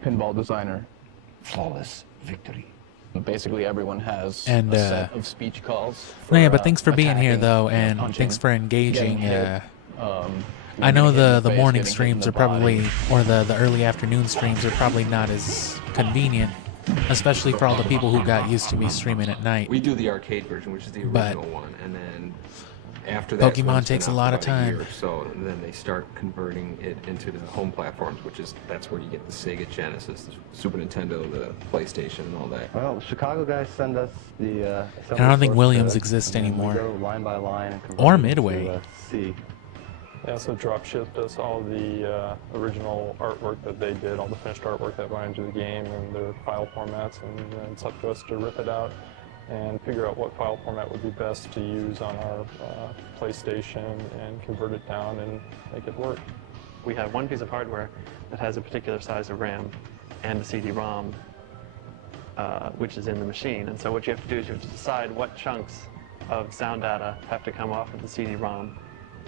Pinball designer. Flawless victory. Basically, everyone has And, a set of speech calls. No, yeah, for, but thanks for being here attacking, though, and punching, thanks for engaging. getting hit, I know getting hit in the face, morning getting hit in streams the are probably, body. or the early afternoon streams are probably not as convenient, especially for all the people who got used to me streaming at night. We do the arcade version, which is the But original one, and then after that, Pokemon takes a lot of time. So and then they start converting it into the home platforms, that's where you get the Sega Genesis, the Super Nintendo, the PlayStation, and all that. Well, the Chicago guys send us the. And I don't think Williams exists and then anymore. We go line by line and convert Or it to, Midway. C. Yeah, so drop shipped us all the original artwork that they did, all the finished artwork that went into the game and their file formats, and then it's up to us to rip it out and figure out what file format would be best to use on our PlayStation and convert it down and make it work. We have one piece of hardware that has a particular size of RAM and a CD-ROM, which is in the machine. And so what you have to do is you have to decide what chunks of sound data have to come off of the CD-ROM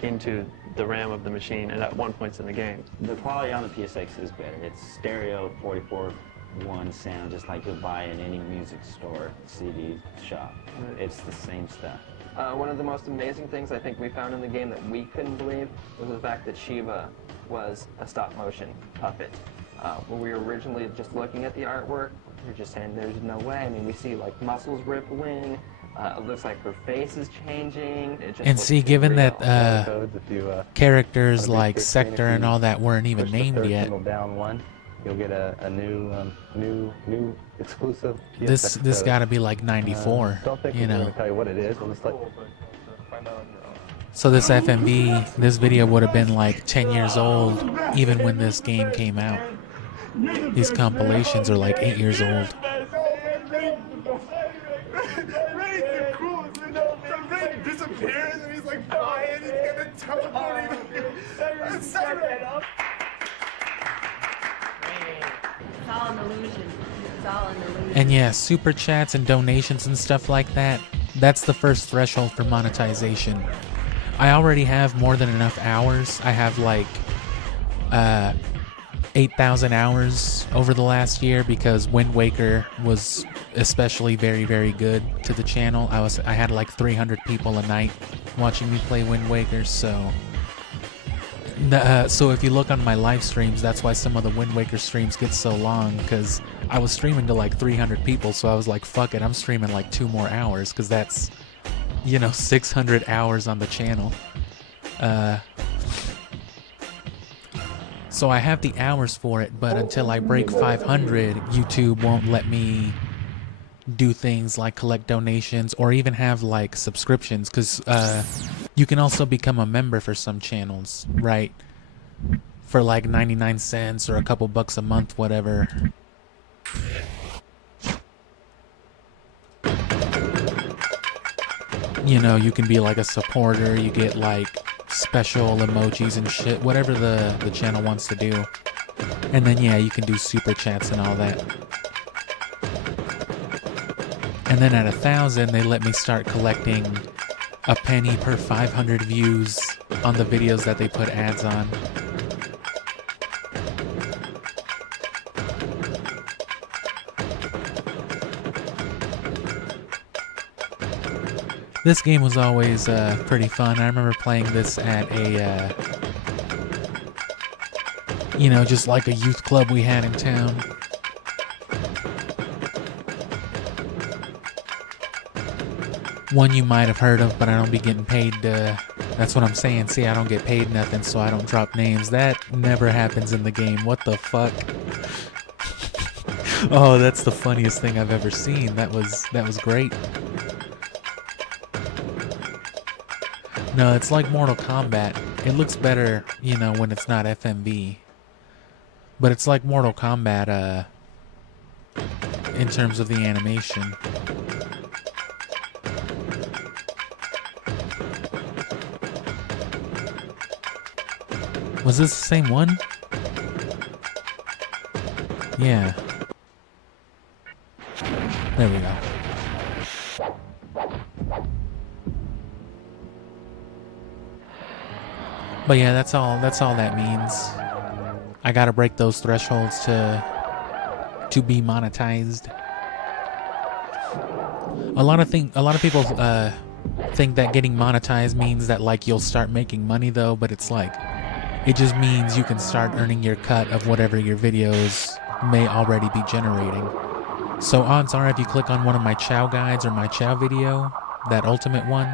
into the RAM of the machine, and at one point in the game. The quality on the PSX is better. It's stereo 44:1 sound, just like you'll buy in any music store, CD shop. It's the same stuff. One of the most amazing things I think we found in the game that we couldn't believe was the fact that Shiva was a stop-motion puppet. When we were originally just looking at the artwork, we were just saying there's no way. I mean, we see like muscles rippling. It looks like her face is changing. It just And looks see, too given real. that characters like Sector and all that weren't even named yet, Down one, you'll get a new exclusive. this code. got to be like 94, Don't think you we're know. going to tell you what it is. We'll just let So this FMV, this video would have been like 10 years old even when this game came out. These compilations are like 8 years old. Disappears and he's like flying, he's gonna teleport him. It's so random. It's all an illusion. It's all an illusion. And yeah, super chats and donations and stuff like that, that's the first threshold for monetization. I already have more than enough hours. I have like 8,000 hours over the last year because Wind Waker was especially very, very good to the channel. I had like 300 people a night watching me play Wind Waker, so so if you look on my live streams, that's why some of the Wind Waker streams get so long, because I was streaming to like 300 people, so I was like, fuck it, I'm streaming like 2 more hours, because that's, you know, 600 hours on the channel. So I have the hours for it, but until I break 500, YouTube won't let me do things like collect donations or even have like subscriptions, because you can also become a member for some channels, right? For like 99 cents or a couple bucks a month, whatever. You know, you can be like a supporter, you get like special emojis and shit, whatever the channel wants to do. And then yeah, you can do super chats and all that. And then at 1,000, they let me start collecting a penny per 500 views on the videos that they put ads on. This game was always pretty fun. I remember playing this at a, you know, just like a youth club we had in town. One you might have heard of, but I don't be getting paid. That's what I'm saying. See, I don't get paid nothing, so I don't drop names. That never happens in the game. What the fuck? Oh, that's the funniest thing I've ever seen. That was great. No, it's like Mortal Kombat. It looks better, you know, when it's not FMV. But it's like Mortal Kombat, in terms of the animation. Was this the same one? Yeah. There we go. But yeah, that's all that means. I gotta break those thresholds to be monetized. A lot of people think that getting monetized means that like you'll start making money though, but it's like it just means you can start earning your cut of whatever your videos may already be generating. So odds are if you click on one of my Chow guides or my Chow video, that ultimate one,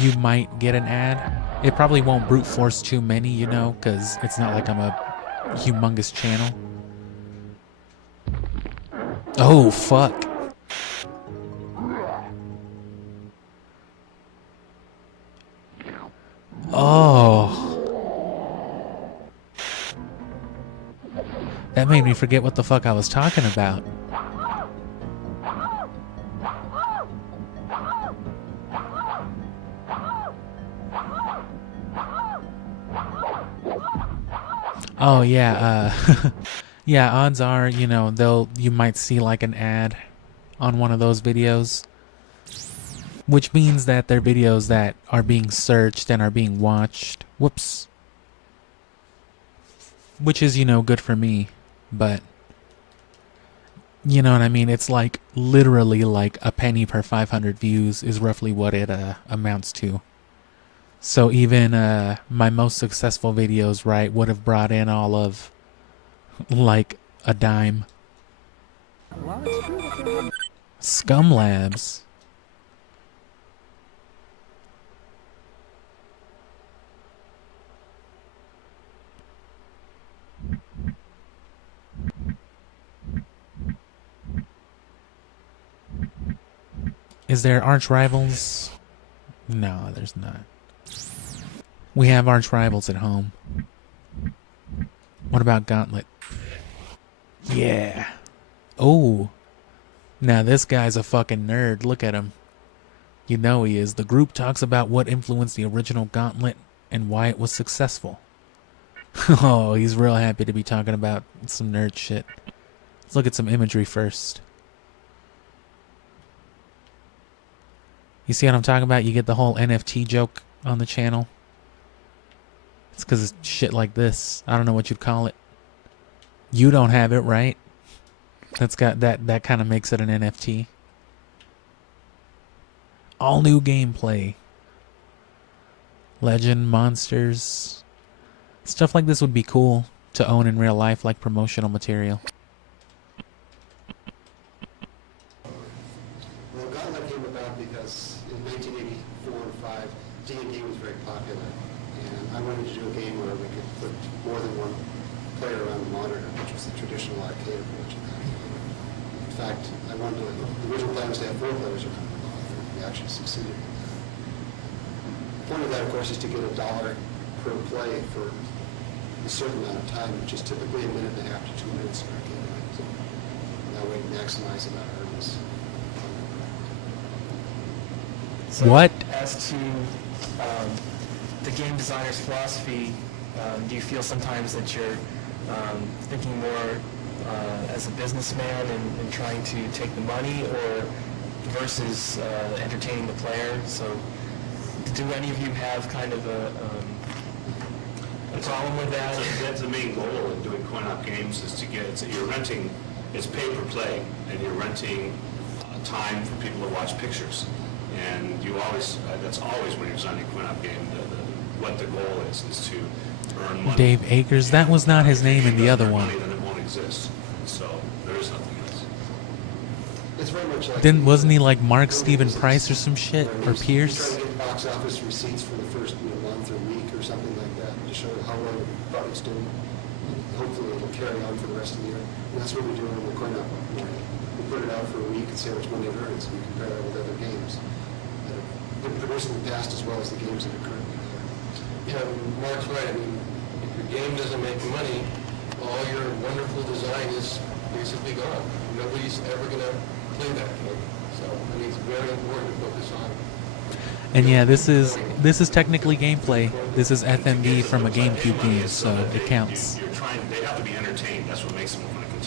you might get an ad. It probably won't brute force too many, you know, because it's not like I'm a humongous channel. Oh, fuck. Oh. That made me forget what the fuck I was talking about. Oh yeah, yeah, odds are, you know, you might see like an ad on one of those videos, which means that they're videos that are being searched and are being watched. Whoops. Which is, you know, good for me, but you know what I mean? It's like literally like a penny per 500 views is roughly what it amounts to. So even my most successful videos, right, would have brought in all of like a dime. Scum Labs. Is there arch rivals? No, there's not. We have arch rivals at home. What about Gauntlet? Yeah. Oh. Now this guy's a fucking nerd. Look at him. You know he is. The group talks about what influenced the original Gauntlet and why it was successful. Oh, he's real happy to be talking about some nerd shit. Let's look at some imagery first. You see what I'm talking about? You get the whole NFT joke on the channel. It's because it's shit like this. I don't know what you'd call it. You don't have it, right? That's got that kind of makes it an NFT. All new gameplay. Legend, monsters. Stuff like this would be cool to own in real life, like promotional material. Well, Gauntlet came about because in 1984 and 5, D&D was very popular. And I wanted to do a game where we could put more than one player around the monitor, which was the traditional arcade approach of that. In fact, I wanted the original plan was to have 4 players around the monitor. We actually succeeded in that. The point of that, of course, is to get $1 per play for a certain amount of time, which is typically 1.5 to 2 minutes in arcade games. And that way, maximize the amount of earnings. So What? As to the game designer's philosophy, do you feel sometimes that you're thinking more as a businessman and trying to take the money, or versus entertaining the player? So do any of you have kind of a problem with that? That's the main goal of doing coin-op games, is to get, you're renting, it's pay per play, and you're renting time for people to watch pictures. And you always, that's always when you're designing a coin-op game, what the goal is to earn money. Dave Akers. That was not his name in the other one. Money, then it won't exist. So there is nothing else. It's very much like Wasn't he like Mark Steven Price or some shit? Or Pierce? Try to get box office receipts for the first month or week or something like that to show how well the product's doing. And hopefully it'll carry on for the rest of the year. And that's what we do in the coin-op market. We put it out for a week and see how much money it earns, and we compare that with other games that have been produced in the past as well as the games that are currently there. Yeah, Mark's right. I mean, if your game doesn't make money, all your wonderful design is basically gone. Nobody's ever going to play that game. So, I mean, it's very important to focus on. And yeah, this is technically gameplay. This is FMV from a GameCube game, so it counts. You're trying, they have to be entertained. That's what makes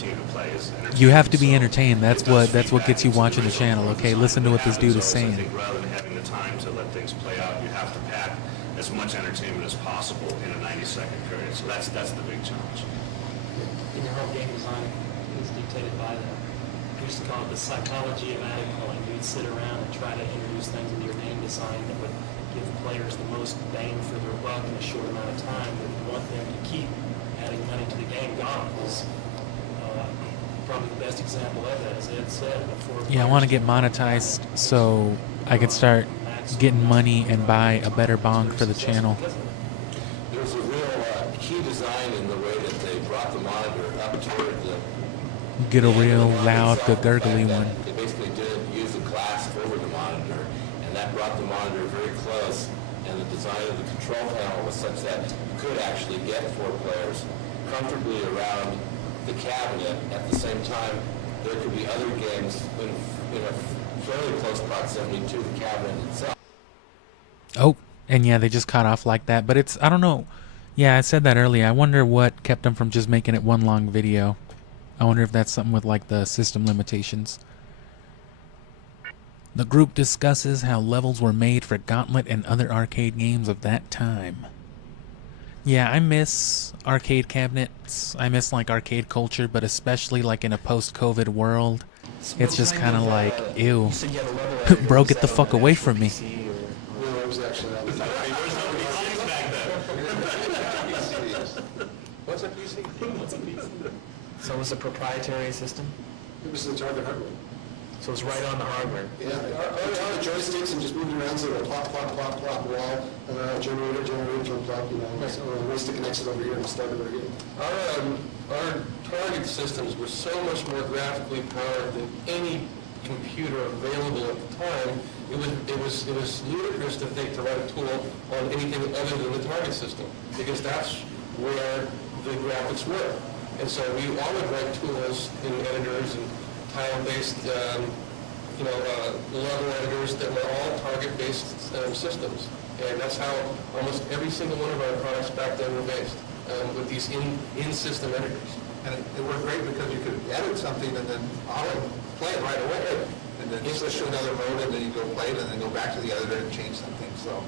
continue to play is entertaining. You have to be So entertained. That's it does what feed gets you back into watching the original channel. world Okay, design. listen to what this dude is happens, though, saying. I think rather than having the time to let things play out, you have to pack as much entertainment as possible in a 90-second period. So that's the big challenge. In your whole game design is dictated by we used to call it the psychology of adding coin. You'd sit around and try to introduce things into your game design that would give players the most bang for their buck in a short amount of time. But you want them to keep adding money to the game. Gone is probably the best example of that, as Ed said. Yeah, I want to get monetized so I could start getting money and buy a better bong for the channel. There's a real key design in the way that they brought the monitor up toward the... Get a real loud, gurgly one. They basically didn't use the glass over the monitor, and that brought the monitor very close, and the design of the control panel was such that you could actually get 4 players comfortably around the cabinet. At the same time, there could be other games in a fairly close proximity to the cabinet itself. Oh, and yeah, they just cut off like that. But it's, I don't know. Yeah, I said that earlier. I wonder what kept them from just making it one long video. I wonder if that's something with like the system limitations. The group discusses how levels were made for Gauntlet and other arcade games of that time. Yeah, I miss arcade cabinets. I miss like arcade culture, but especially like in a post-COVID world. It's just kind of like, ew. Bro, get the fuck away from me. No, it was actually on the What's a PC? What's a PC? So it was a proprietary system? It was the target hardware. So it's right on the hardware? Yeah, all the joysticks and just moved around so plop, plop, plop, plop, wall, generator, jump up, you know, so ways to connect it over here and start it over here. Our target systems were so much more graphically powered than any computer available at the time. It was ludicrous to think to write a tool on anything other than the target system, because that's where the graphics were. And so we all would write tools in editors and tile-based, level editors that were all target-based systems. And that's how almost every single one of our products back then were based, with these in-system editors. And it worked great because you could edit something and then play it right away. And then switch to another mode, and then you go play it, and then go back to the editor and change something. So.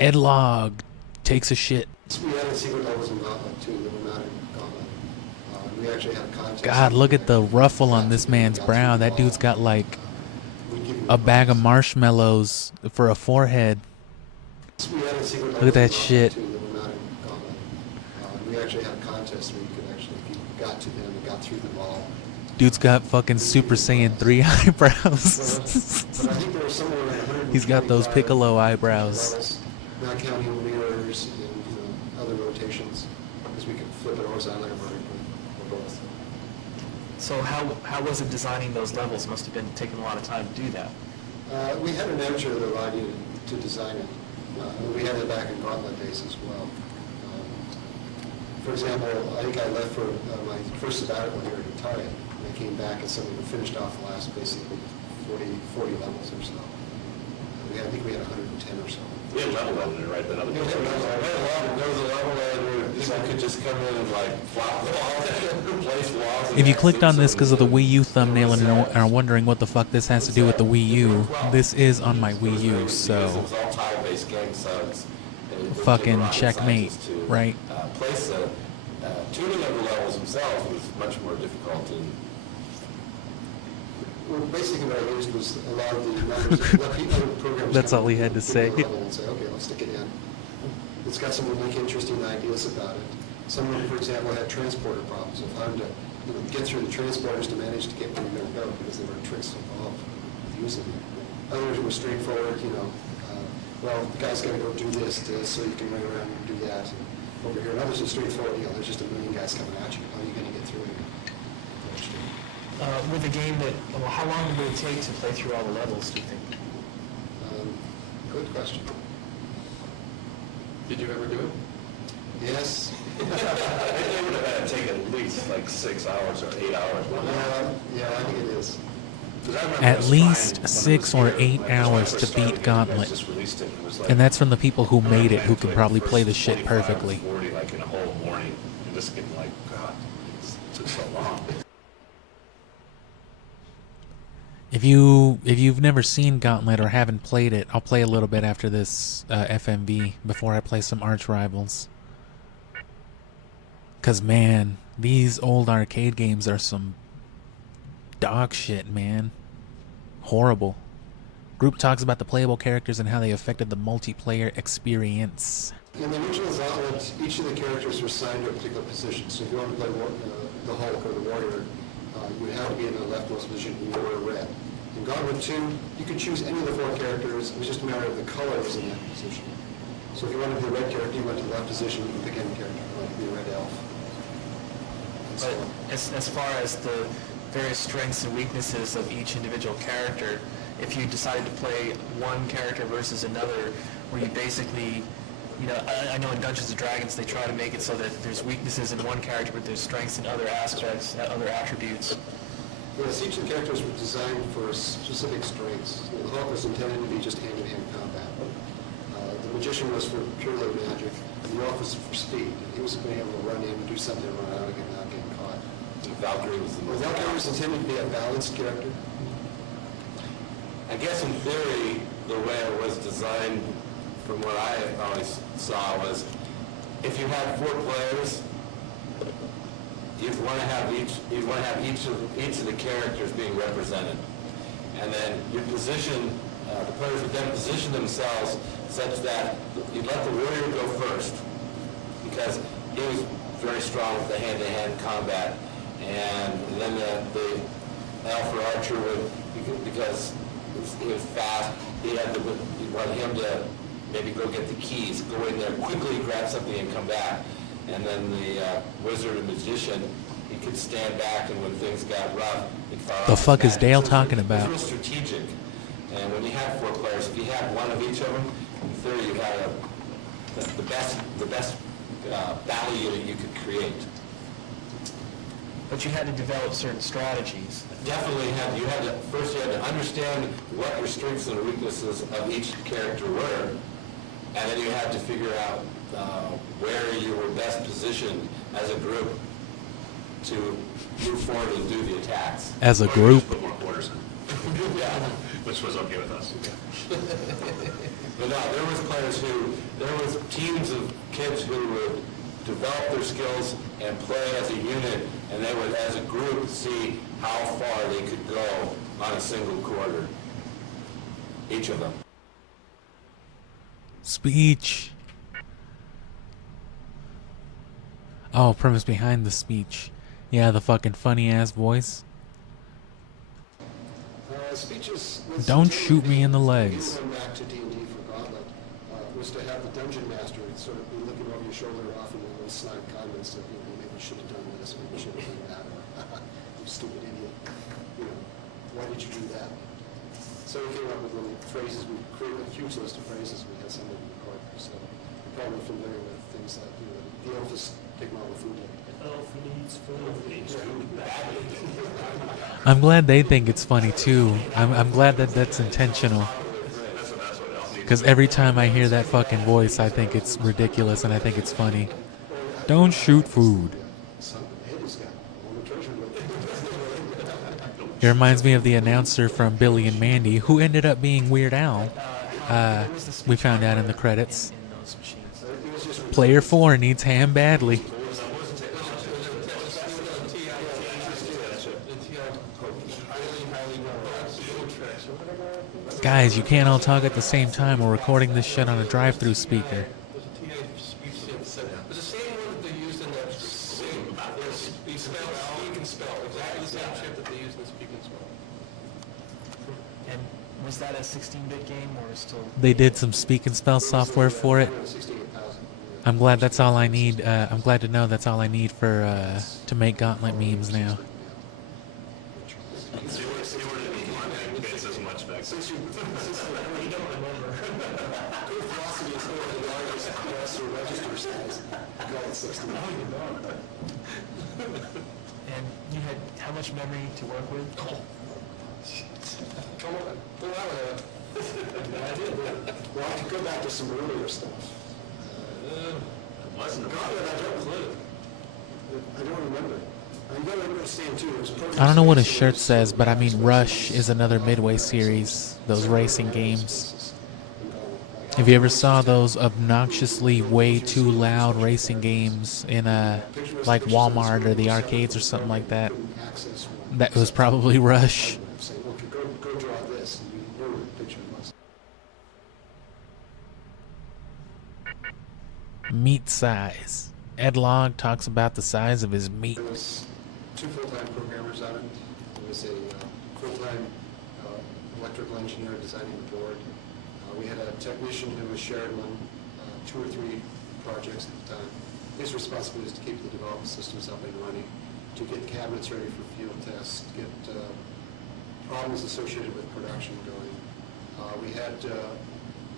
Edlog takes a shit. We had secret levels in Gauntlet too that were not in Gauntlet. We actually had a contest. God, look at the ruffle on this man's brow. That dude's got like a bag of marshmallows for a forehead. Look at that shit. We actually had a contest where you could actually, if you got to them and got through them all. Dude's got fucking Super Saiyan 3 eyebrows. But I think there was somewhere around 100. He's got those Piccolo eyebrows. Not counting mirrors and other rotations, because we could flip it horizontally or vertically, or both. So how was it designing those levels? Must have been taking a lot of time to do that. We had an editor that allowed you to design it. We had it back in Gauntlet days as well. For example, I think I left for my first sabbatical here at Italian, and I came back and suddenly we finished off the last basically 40 levels or so. I think we had 110 or so. We had level editor, right? That other there was a level editor. People could just come in and like flop walls, place walls. If you clicked on this because of the Wii U thumbnail and are wondering what the fuck this has to do with the Wii U, this is on my Wii U, so It was all tile-based games, so it's fucking checkmate, right? Place tuning of the levels themselves was much more difficult. Well, basically what I used was a lot of the numbers. Programs That's all he had to say. And say, okay, let's stick it in. It's got some unique, interesting ideas about it. Some of them, for example, had transporter problems. If I had to get through the transporters to manage to get where you're going to go, because there were tricks involved with using them. Others were straightforward, well, the guy's got to go do this, so you can run around and do that. And over here, and others are straightforward, there's just a million guys coming at you. How are you going to get through it? With a game that, well, how long would it take to play through all the levels, do you think? Good question. Did you ever do it? Yes. They would have had to take at least like 6 hours or 8 hours. Yeah, I think it is. At least 6 or 8 hours to beat Gauntlet. And that's from the people who made it, who can probably play the shit perfectly. just getting like, God, it took so long. If you've never seen Gauntlet or haven't played it, I'll play a little bit after this FMV before I play some Arch Rivals. 'Cause man, these old arcade games are some dog shit, man. Horrible. Group talks about the playable characters and how they affected the multiplayer experience. In the original Gauntlet, each of the characters were assigned to a particular position. So if you want to play the Hulk or the Warrior, you would have to be in the leftmost position and you were red. In Gauntlet 2, you could choose any of the 4 characters. It was just a matter of the color was in that position. So if you wanted to be a red character, you went to the left position, you can pick any character. Like be a red elf. But as far as the various strengths and weaknesses of each individual character, if you decided to play one character versus another, where you basically, you know, I know in Dungeons & Dragons they try to make it so that there's weaknesses in one character, but there's strengths in other aspects, other attributes. Yes, each of the characters were designed for specific strengths. The Hulk was intended to be just hand-to-hand combat. The Magician was for purely magic, and the Elf was for speed. He was being able to run in, do something, and run out again without getting caught. The Valkyrie was the most. Valkyrie was intended to be a balanced character. I guess in theory, the way it was designed, from what I always saw, was if you had 4 players, you'd want to have each of the characters being represented, and then you position the players would then position themselves such that you'd let the warrior go first because he was very strong with the hand-to-hand combat, and then the elf or archer would, because he was fast, you'd want him to maybe go get the keys, go in there quickly, grab something and come back. And then the wizard and magician, he could stand back, and when things got rough, he'd fire The off fuck his is magic. Dale So talking it was about? real strategic. And when you had 4 players, if you had one of each of them, in theory you had the best battle unit you could create. But you had to develop certain strategies. Definitely you had to understand what your strengths and weaknesses of each character were, and then you had to figure out where you were best positioned as a group to move forward and do the attacks. As a group. Put more quarters in. Yeah, which was okay with us. But no, there was teams of kids who would develop their skills and play as a unit, and they would, as a group, see how far they could go on a single quarter. Each of them. Speech. Oh, premise behind the speech. Yeah, the fucking funny ass voice. Speeches Don't shoot me in the legs. Going back to D&D for Gauntlet was to have the dungeon master sort of be looking over your shoulder often with little snide comments of, you know, maybe you should have done this, maybe you should have done that, or you stupid idiot, you know, why did you do that? So we came up with little phrases. We created a huge list of phrases. We had somebody record them. So you're probably familiar with things like, you know, the elf is taking all the food. Elf needs food badly. I'm glad they think it's funny too. I'm glad that that's intentional. Because every time I hear that fucking voice, I think it's ridiculous and I think it's funny. Don't shoot food. It reminds me of the announcer from Billy and Mandy, who ended up being Weird Al. We found out in the credits. Player 4 needs ham badly. Guys, you can't all talk at the same time. We're recording this shit on a drive-through speaker. It's the same one that they used in that speak and spell. Exactly the same shit that they used in the speak and spell. And was that a 16-bit game or still? They did some speak and spell software for it. I'm glad that's all I need. I'm glad to know that's all I need for to make Gauntlet memes now. And you had how much memory to work with? Come on, pull out of I did. Well, I could go back to some earlier stuff. Wasn't Gauntlet, I don't clue. I don't know what his shirt says, but I mean Rush is another Midway series, those racing games. If you ever saw those obnoxiously way too loud racing games in like Walmart or the arcades or something like that, that was probably Rush. Meat size. Ed Log talks about the size of his meat. There was 2 full-time programmers on it. There was a full-time electrical engineer designing the board. We had a technician who was shared among 2 or 3 projects at the time. His responsibility is to keep the development systems up and running, to get cabinets ready for field tests, to get problems associated with production going. We had,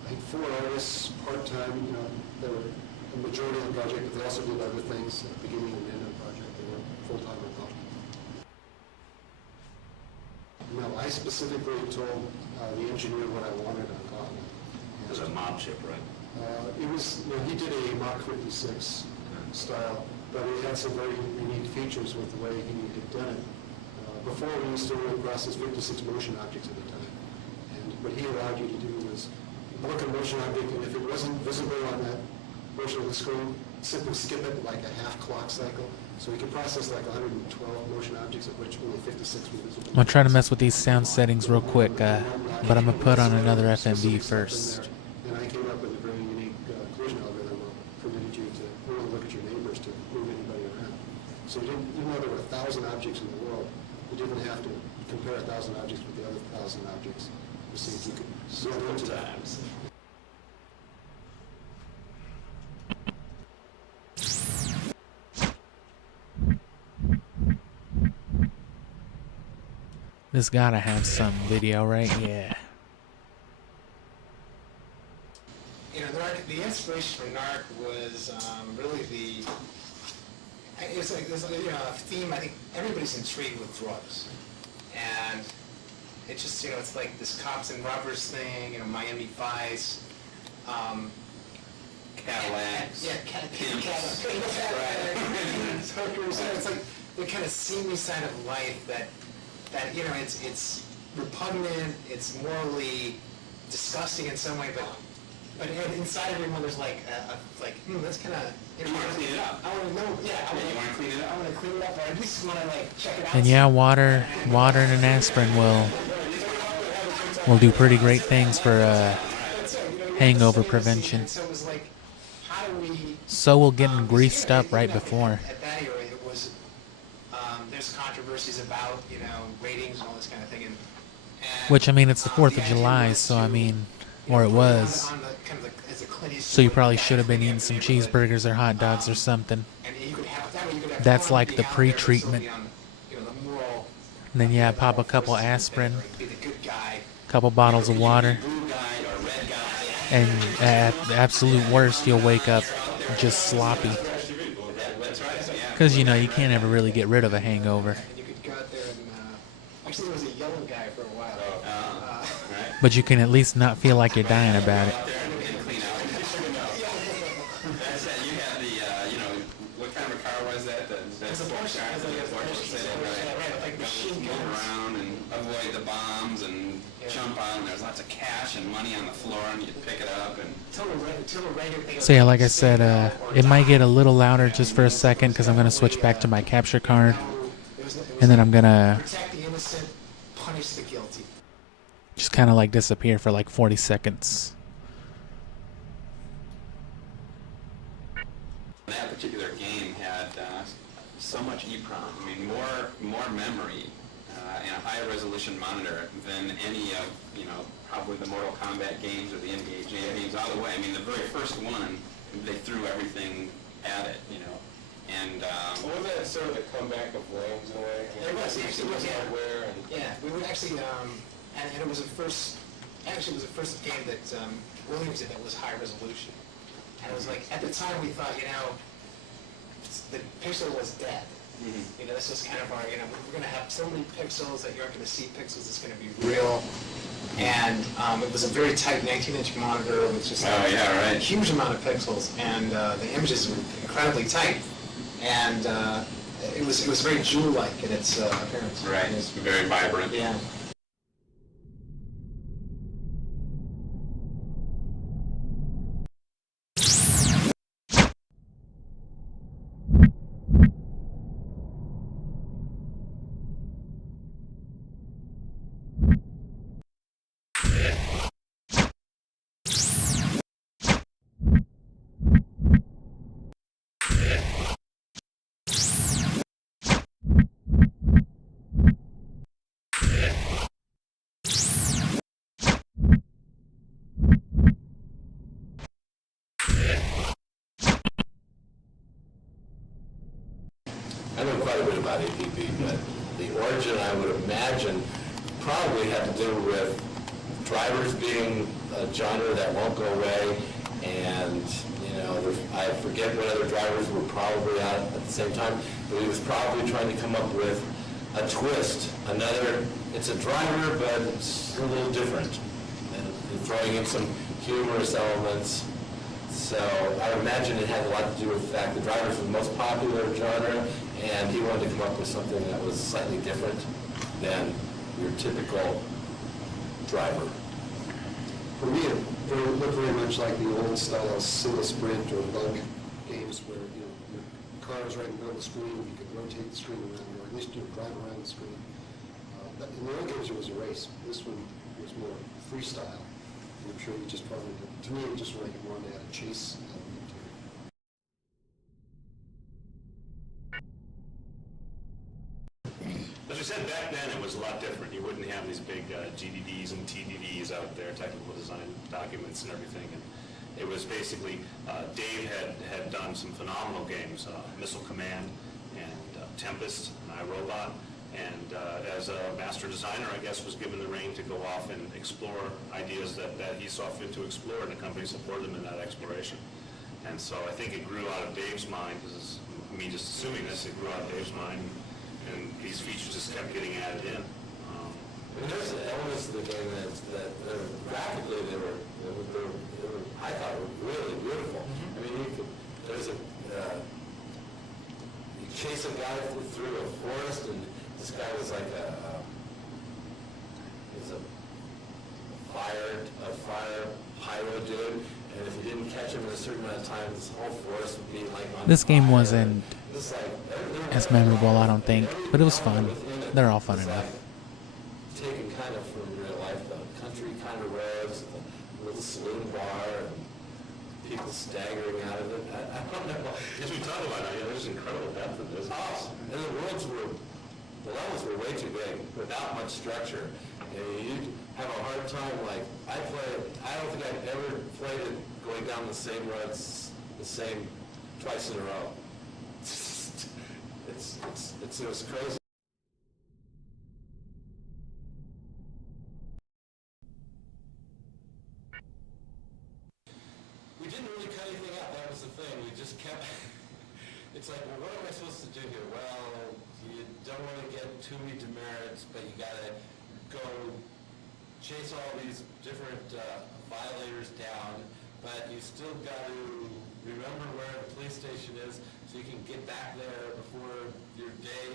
I think, 4 artists part-time. You know, they were a majority of the project, but they also did other things at the beginning and end of the project. They were full-time or not. No, I specifically told the engineer what I wanted on Cotton. It was a mob chip, right? It was, you know, he did a Mach 56 style, but it had some very unique features with the way he had done it. Before, we used to only process 56 motion objects at a time. And what he allowed you to do was look at a motion object, and if it wasn't visible on that portion of the screen, simply skip it like a half clock cycle. So we could process like 112 motion objects, of which only 56 were visible. I'm gonna try to mess with these sound settings real quick, but I'm gonna put on another FMV first. And I came up with a very unique collision algorithm that permitted you to only look at your neighbors to move anybody around. So you didn't, even though there were 1,000 objects in the world, you didn't have to compare 1,000 objects with the other 1,000 objects to see if you could zoom into times. This gotta have some video, right? Yeah. You know, the inspiration for NARC was really it's like there's you know, a theme. I think everybody's intrigued with drugs, and it's just, you know, it's like this cops and robbers thing. You know, Miami Vice. Cadillacs. Yeah, Cadillacs. Hookers. It's like the kind of seamy side of life that you know, it's repugnant, it's morally disgusting in some way, but inside everyone there's like that's kind of, you know, you want to clean it up. I want to know, yeah, I want to clean it up. I want to clean it up, or at least want to like check it out. And yeah, water and an aspirin will do pretty great things for hangover prevention. So will getting greased up right before. At that era, it was there's controversies about, you know, ratings and all this kind of thing, and Which, I mean, it's the 4th of July, so I mean, or it was. So you probably should have been eating some cheeseburgers or hot dogs or something. That's like the pre-treatment. And then yeah, pop a couple aspirin, couple bottles of water, and at the absolute worst, you'll wake up just sloppy. Because, you know, you can't ever really get rid of a hangover. Actually, there was a yellow guy for a while. But you can at least not feel like you're dying about it. What kind of a car was that? That's a Porsche. Around and avoid the bombs and jump out, and there's lots of cash and money on the floor, and you pick it up and. So yeah, like I said, it might get a little louder just for a second because I'm gonna switch back to my capture card, and then I'm gonna Protect the innocent, punish the guilty. just kind of like disappear for like 40 seconds. That particular game had so much EEPROM. I mean, more memory and a higher resolution monitor than any of, you know, probably the Mortal Kombat games or the Engage games all the way. I mean, the very first one, they threw everything at it, you know. And wasn't that sort of the comeback of Williams in a way? It was, actually, was, hardware and yeah, we would actually, and it was the first, actually it was the first game that Williams did that was high resolution. And it was like, at the time we thought, you know, the pixel was dead. You know, this was kind of our, you know, we're going to have so many pixels that you aren't going to see pixels, it's going to be real. And it was a very tight 19-inch monitor with just a huge amount of pixels, and the images were incredibly tight. And it was very jewel-like in its appearance. Right. It's very vibrant. Yeah. I know quite a bit about APB, but the origin, I would imagine, probably had to do with drivers being a genre that won't go away, and, you know, I forget what other drivers were probably out at the same time, but he was probably trying to come up with a twist, it's a driver, but it's a little different, and throwing in some humorous elements. So I would imagine it had a lot to do with the fact the drivers were the most popular genre, and he wanted to come up with something that was slightly different than your typical driver. For me, it looked very much like the old style single sprint or bug games where, you know, your car is right in the middle of the screen, you could rotate the screen around, or at least drive around the screen. But in the old games, it was a race. This one was more freestyle. I'm sure you just probably, to me, it just like it wanted to add a chase element to it. As we said, back then it was a lot different. You wouldn't have these big GDDs and TDDs out there, technical design documents and everything. And it was basically, Dave had done some phenomenal games, Missile Command and Tempest and iRobot. And as a master designer, I guess, was given the rein to go off and explore ideas that he saw fit to explore, and the company supported him in that exploration. And so I think it grew out of Dave's mind, this is me just assuming this, it grew out of Dave's mind, and these features just kept getting added in. I mean, there's elements of the game that graphically they were, I thought were really beautiful. I mean, you chase a guy through a forest, and this guy was like a fire pyro dude, and if you didn't catch him in a certain amount of time, this whole forest would be like on This game fire. wasn't as memorable, I don't think, but it was fun. They're all fun enough. Taken kind of from real life, the country kind of roads, the little saloon bar, and people staggering out of it. I don't know. As we talk about it, there's incredible depth in this. Oh, and the levels were way too big without much structure. And you'd have a hard time, like, I don't think I've ever played it going down the same roads, twice in a row. It was crazy. We didn't really cut anything out, that was the thing. We just kept, it's like, well, what am I supposed to do here? Well, you don't want to get too many demerits, but you got to go chase all these different violators down, but you still got to remember where the police station is so you can get back there before your day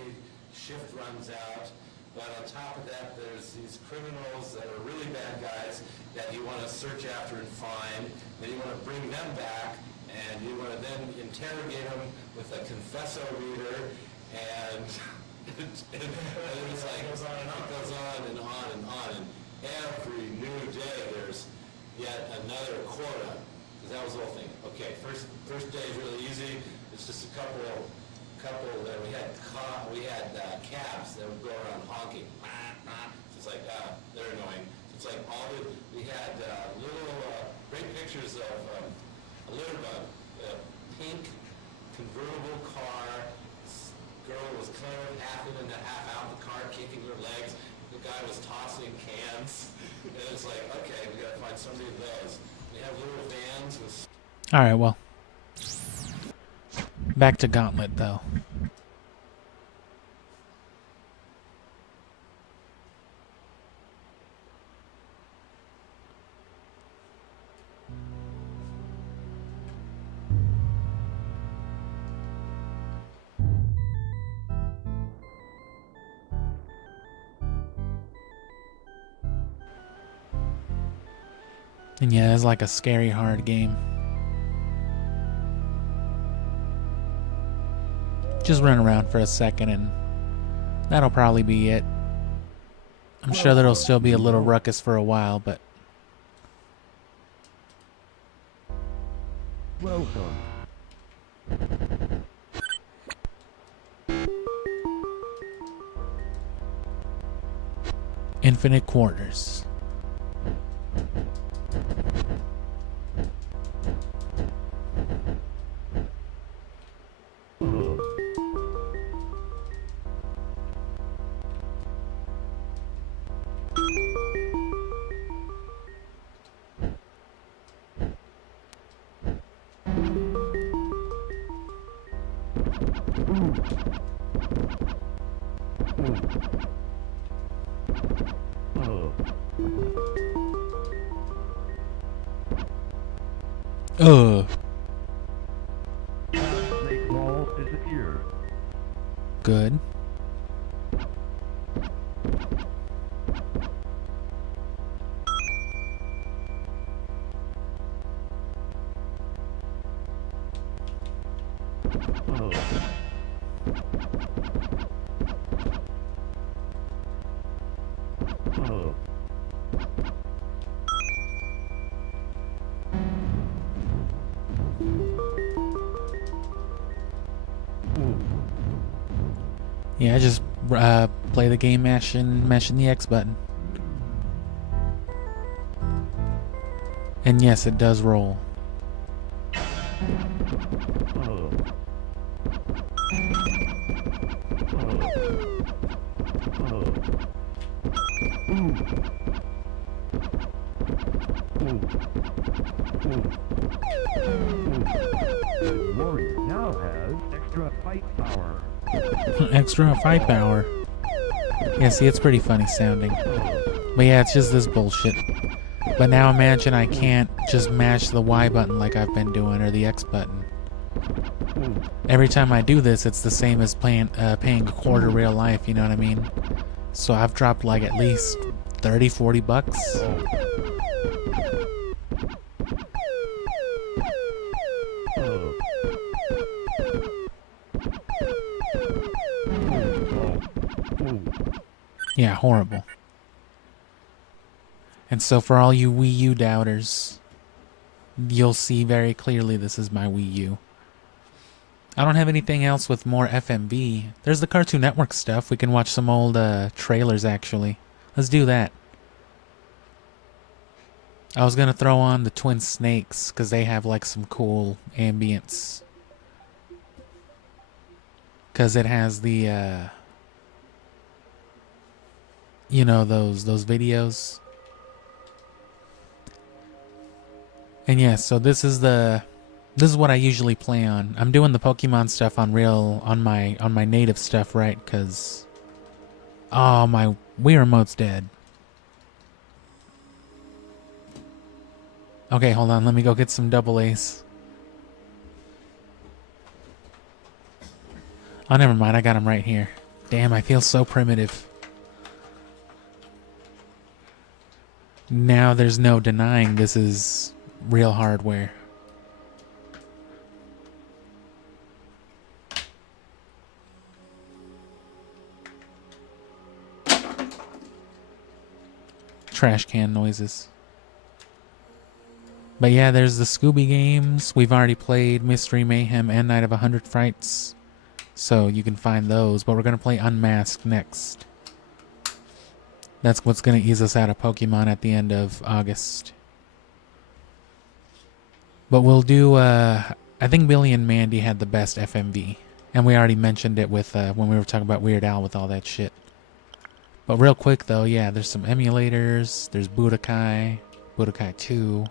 shift runs out. But on top of that, there's these criminals that are really bad guys that you want to search after and find. Then you want to bring them back, and you want to then interrogate them with a confesso reader, and it's like, it goes on and on and on. And every new day, there's yet another quota. Because that was the whole thing. Okay, first day is really easy. It's just a couple that we had cabs that would go around honking. So it's like, they're annoying. So it's like we had little great pictures of a litter bug, a pink convertible car. This girl was kind of half in and half out of the car, kicking her legs. The guy was tossing cans. And it's like, okay, we got to find so many of those. We have little vans with... All right, well. Back to Gauntlet, though. And yeah, it's like a scary hard game. Just run around for a second and that'll probably be it. I'm sure there'll still be a little ruckus for a while, but... Welcome. Infinite Quarters. Snake ball disappear. Good. Yeah, just play the game mashing the X button. And yes, it does roll. The warrior now has extra fight power. Extra fight power. Yeah, see, it's pretty funny sounding. But yeah, it's just this bullshit. But now imagine I can't just mash the Y button like I've been doing, or the X button. Every time I do this, it's the same as paying a quarter real life, you know what I mean? So I've dropped like at least 30, 40 bucks. Yeah, horrible. And so for all you Wii U doubters, you'll see very clearly this is my Wii U. I don't have anything else with more FMV. There's the Cartoon Network stuff. We can watch some old trailers, actually. Let's do that. I was going to throw on the Twin Snakes, because they have like some cool ambience. Because it has the, you know, those videos. And yeah, so this is what I usually play on. I'm doing the Pokemon stuff on my native stuff, right? Because oh, my Wii remote's dead. Okay, hold on. Let me go get some double A's. Oh, never mind. I got them right here. Damn, I feel so primitive. Now there's no denying this is real hardware. Trash can noises. But yeah, there's the Scooby games. We've already played Mystery Mayhem and Night of 100 Frights. So you can find those. But we're going to play Unmasked next. That's what's going to ease us out of Pokemon at the end of August. But we'll do, I think Billy and Mandy had the best FMV. And we already mentioned it with when we were talking about Weird Al with all that shit. But real quick though, yeah, there's some emulators. There's Budokai, Budokai 2,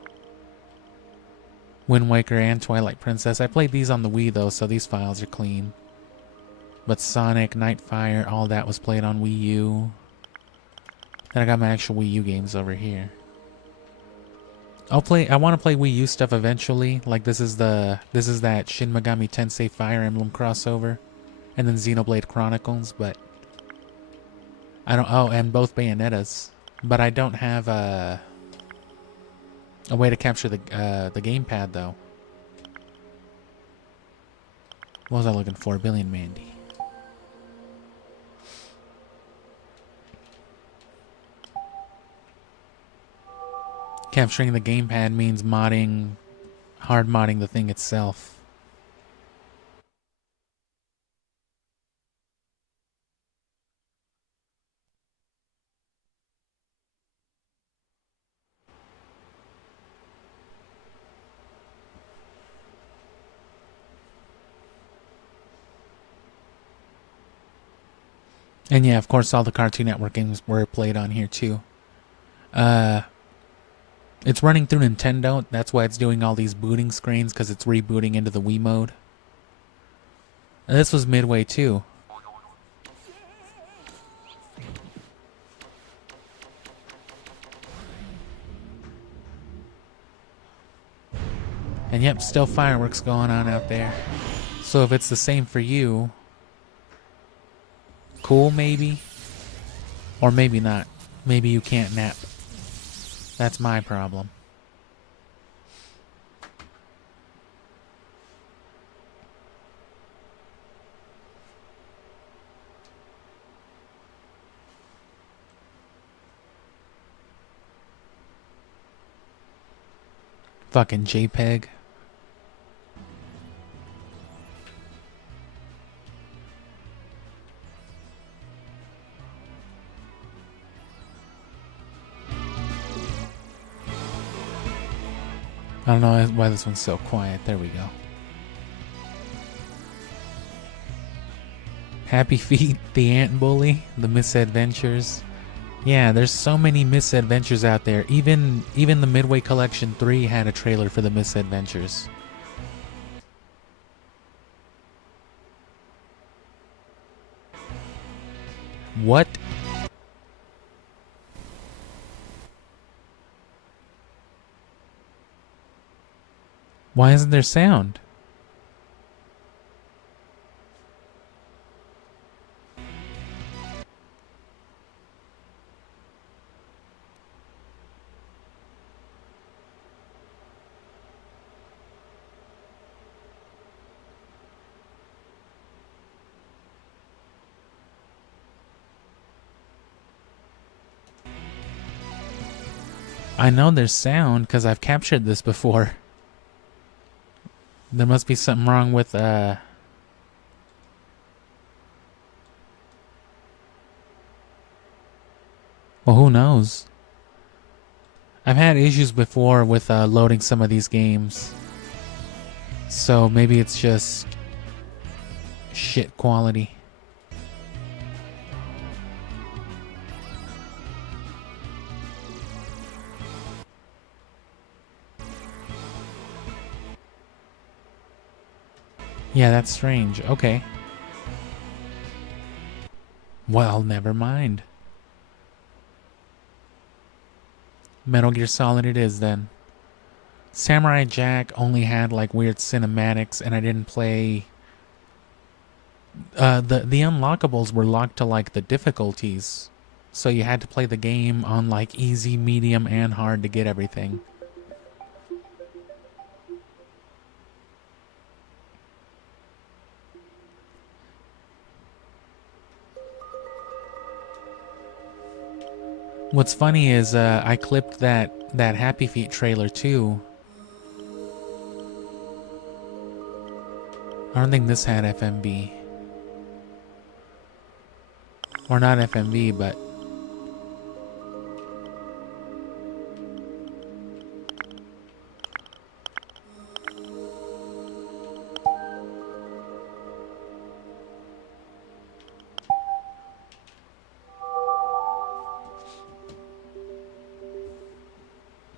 Wind Waker, and Twilight Princess. I played these on the Wii though, so these files are clean. But Sonic, Nightfire, all that was played on Wii U. Then I got my actual Wii U games over here. I want to play Wii U stuff eventually. Like this is that Shin Megami Tensei Fire Emblem crossover, and then Xenoblade Chronicles. But I don't. Oh, and both Bayonettas. But I don't have A way to capture the gamepad, though. What was I looking for? Billion Mandy. Capturing the gamepad means hard modding the thing itself. And yeah, of course, all the Cartoon Network games were played on here too. It's running through Nintendo. That's why it's doing all these booting screens, because it's rebooting into the Wii mode. And this was Midway too. And yep, still fireworks going on out there. So if it's the same for you, cool maybe? Or maybe not. Maybe you can't nap. That's my problem. Fucking JPEG. I don't know why this one's so quiet. There we go. Happy Feet, the Ant Bully, the Misadventures. Yeah, there's so many Misadventures out there. Even the Midway Collection 3 had a trailer for the Misadventures. What? Why isn't there sound? I know there's sound because I've captured this before. There must be something wrong with well, who knows? I've had issues before with loading some of these games. So maybe it's just shit quality. Yeah, that's strange. Okay. Well, never mind. Metal Gear Solid it is then. Samurai Jack only had like weird cinematics, and I didn't play. The unlockables were locked to like the difficulties, so you had to play the game on like easy, medium, and hard to get everything. What's funny is I clipped that Happy Feet trailer too. I don't think this had FMV. Or not FMV, but...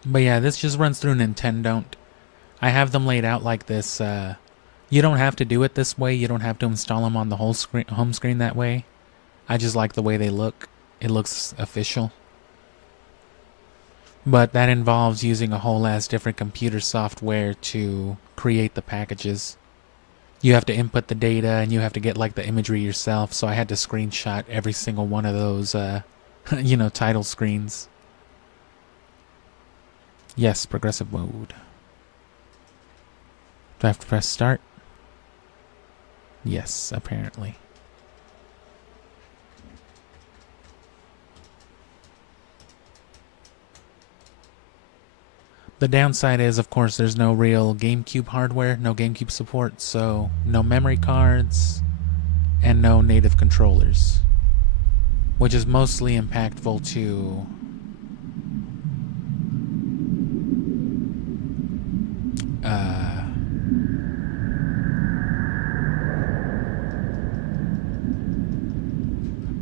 But yeah, this just runs through Nintendo. I have them laid out like this. You don't have to do it this way. You don't have to install them on the whole screen, home screen that way. I just like the way they look. It looks official. But that involves using a whole ass different computer software to create the packages. You have to input the data and you have to get like the imagery yourself. So I had to screenshot every single one of those, you know, title screens. Yes, progressive mode. Do I have to press start? Yes, apparently. The downside is, of course, there's no real GameCube hardware, no GameCube support, so no memory cards, and no native controllers. Which is mostly impactful to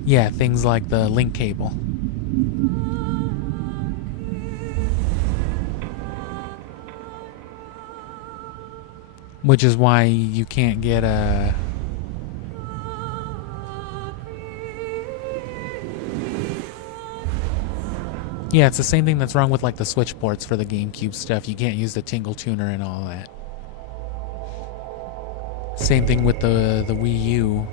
yeah, things like the link cable. Which is why you can't get a... Yeah, it's the same thing that's wrong with like the Switch ports for the GameCube stuff. You can't use the Tingle Tuner and all that. Same thing with the Wii U.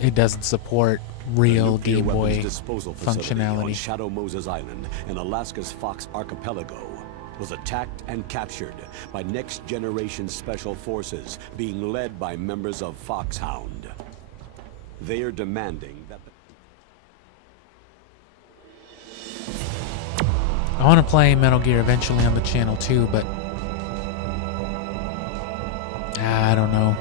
It doesn't support real Game Boy functionality. On Shadow Moses Island in Alaska's Fox Archipelago was attacked and captured by Next Generation Special Forces being led by members of Foxhound. They are demanding that I want to play Metal Gear eventually on the channel too, but I don't know.